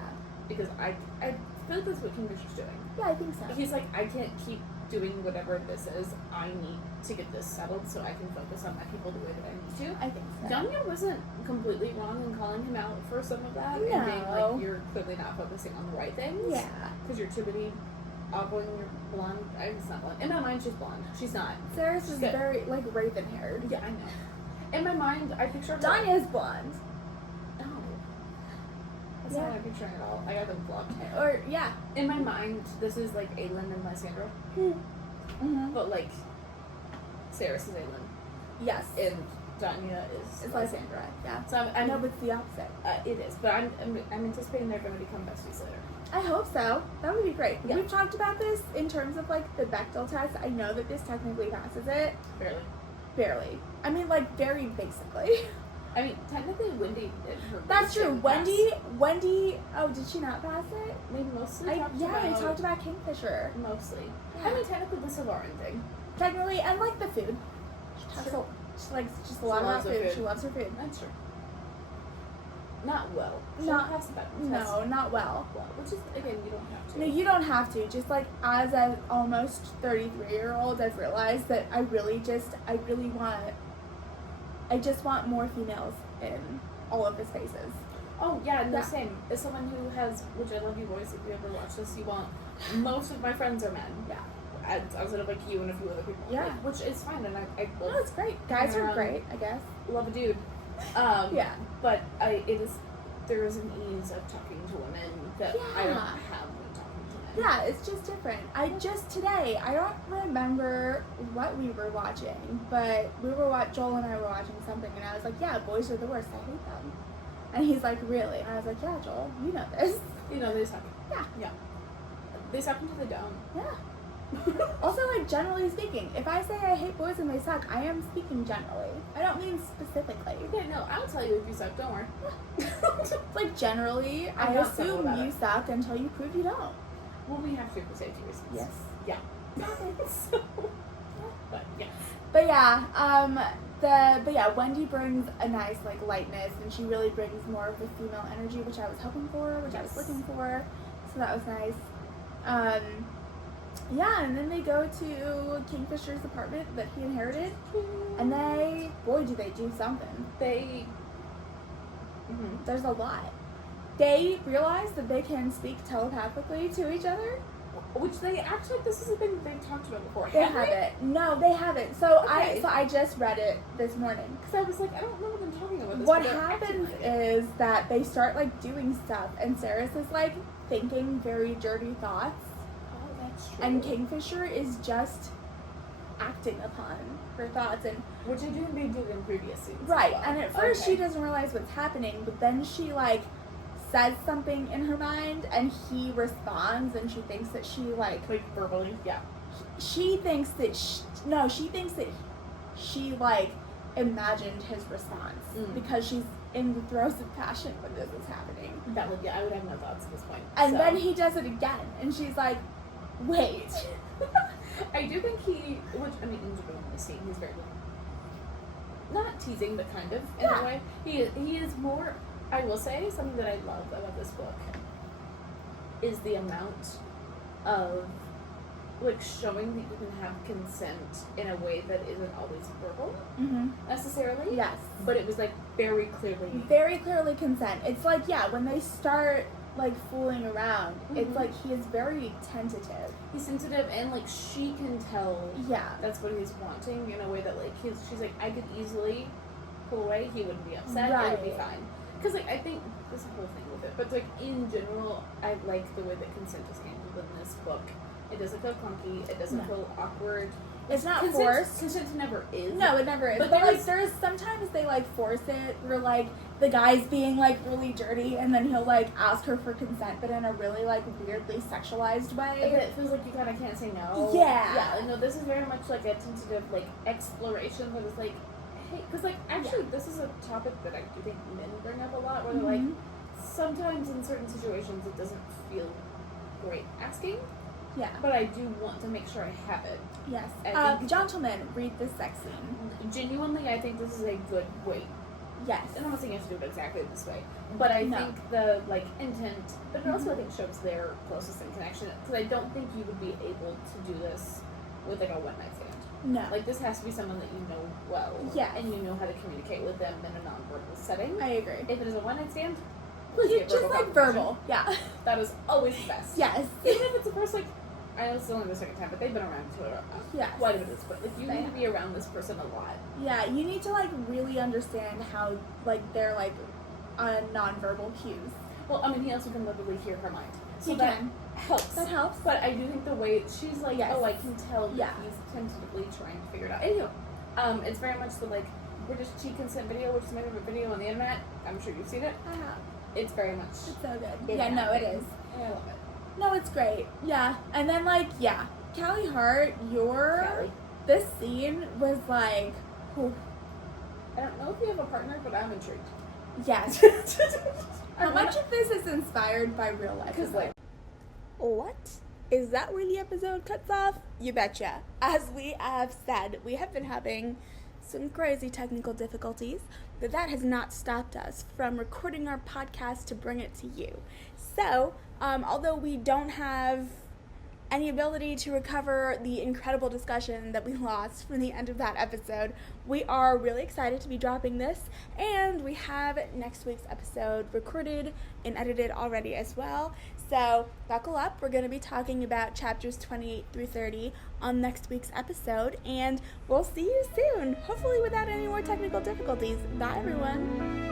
Because I feel like that's what Kingfisher's doing. Yeah, I think so. He's like, I can't keep doing whatever this is. I need to get this settled so I can focus on my people the way that I need to. I think so. Danya wasn't completely wrong in calling him out for some of that and being No. like, you're clearly not focusing on the right things. Yeah. Because you're too busy outgoing, you're blonde. It's not blonde. In my mind, she's blonde. She's not. Saris She's is good. very like raven haired. Yeah, I know. In my mind, I picture her. Danya's blonde. No. That's Yeah. not what I'm picturing at all. I got them blocked. Or yeah. In my mind, this is like Aelin and Lysandra. Mm-hmm. But like, Saris is Aelin. Yes. And Danya is It's Lysandra. Yeah. So I I'm know, but it's the opposite. it is, but I'm anticipating they're going to become besties later. I hope so. That would be great. Yeah. We've talked about this in terms of like the Bechdel test. I know that this technically passes it. Barely. Barely. I mean, like very basically. I mean, technically, Wendy did her. That's true. didn't pass. Wendy. Oh, did she not pass it? They mostly They talked about. talked about Kingfisher. Mostly. Yeah. I mean, technically, the Savarin thing. Technically, and like the food. She talks Sure. she likes just a She lot loves about her food. food. She loves her food. That's true. Not well. She Not- has that. No, not well. Well, which is again, you don't have to. No, you don't have to. Just like as an almost 33-year-old, I've realized that I just want more females in all of his faces. Oh, yeah, no, Yeah. same. As someone who has, which I love you boys, if you ever watch this, you won't. Most of my friends are men. Yeah. Outside of, like, you and a few other people. Yeah. Like, which is fine, and I No, love, it's great. Guys are great, I guess. love a dude. Yeah. But there is an ease of talking to women that I don't have when talking to men. Yeah, it's just different. Today, I don't remember what we were watching, but Joel and I were watching something, and I was like, yeah, boys are the worst, I hate them. And he's like, really? And I was like, yeah, Joel, you know this. You know, they suck. Yeah. Yeah. They suck until they don't. Yeah. Also, like, generally speaking, if I say I hate boys and they suck, I am speaking generally. I don't mean specifically. Yeah, no, I'll tell you if you suck, don't worry. Like, generally, I'm I not subtle assume about you it. suck until you prove you don't. Well, we have to for safety reasons. Yes. Yeah. So, but, yeah. But yeah, Wendy brings a nice like lightness, and she really brings more of the female energy, which I was hoping for, which I was looking for. So that was nice. Yeah, and then they go to Kingfisher's apartment that he inherited, and boy, do they do something. There's a lot. They realize that they can speak telepathically to each other. Which this is a thing they've talked about before. They haven't. No, they haven't. So Okay. I just read it this morning. Because I was like, I don't know what I'm talking about. What happens is that they start like doing stuff, and Sarah's is like thinking very dirty thoughts, Oh, that's true. and Kingfisher is just acting upon her thoughts, and Which I do think they did in previous scenes. right. as well. And at first she doesn't realize what's happening, but then she like says something in her mind, and he responds, and she thinks that she like verbally, yeah. she thinks that she like imagined his response because she's in the throes of passion when this is happening. That would, I would have no thoughts at this point. And so. then he does it again, and she's like, wait. I do think in the scene, he's very, not teasing, but kind of, in a way. He is more, I will say, something that I love about this book is the amount of, like, showing that you can have consent in a way that isn't always verbal, necessarily. Yes. But it was, like, very clearly consent. It's like, yeah, when they start like fooling around, it's like he is very tentative. He's sensitive, and like she can tell that's what he's wanting in a way that like she's like, I could easily pull away, he wouldn't be upset, it would be fine. Because like I think there's a whole thing with it, but like in general, I like the way that consent is handled in this book. It doesn't feel clunky, it doesn't feel awkward. It's not forced. Consent never is. No, it never is. But like there's sometimes they like force it through like the guy's being like really dirty, and then he'll like ask her for consent, but in a really like weirdly sexualized way. It feels like you kind of can't say no. Yeah. No, this is very much like a tentative like exploration that is like, hey, because like actually this is a topic that I do think men bring up a lot, where they're like, sometimes in certain situations it doesn't feel great asking. Yeah. But I do want to make sure I have it. Yes. I think, gentlemen, read this sex scene. Genuinely, I think this is a good way. Yes. And I'm not saying you have to do it exactly this way, but I think the like intent, but it also I think shows their closest in connection. Because I don't think you would be able to do this with like a one night stand. No. Like this has to be someone that you know well. Yeah. And you know how to communicate with them in a non-verbal setting. I agree. If it is a one night stand, you just like verbal. Yeah. That is always the best. Yes. Even if it's the first like. I know it's only the second time, but they've been around quite a bit at this point. Like, you need to be around this person a lot. Yeah, you need to, like, really understand how, like, they're, like, nonverbal cues. Well, I mean, he also can literally hear her mind. So that helps. That helps. But I do think the way she's like, oh, I can tell that he's tentatively trying to figure it out. Anywho, it's very much the, like, British cheek consent video, which is my favorite video on the internet. I'm sure you've seen it. I have. It's very much. It's so good. Yeah, no, it is. I love it. No, it's great. Yeah. And then, like, Callie Hart, this scene was like, whew. I don't know if you have a partner, but I'm intrigued. Yes. How much of this is inspired by real life? Because, like, what? Is that where the episode cuts off? You betcha. As we have said, we have been having some crazy technical difficulties, but that has not stopped us from recording our podcast to bring it to you. So, although we don't have any ability to recover the incredible discussion that we lost from the end of that episode. We are really excited to be dropping this, and we have next week's episode recorded and edited already as well. So buckle up. We're going to be talking about chapters 28 through 30 on next week's episode, and we'll see you soon, hopefully without any more technical difficulties. Bye, everyone.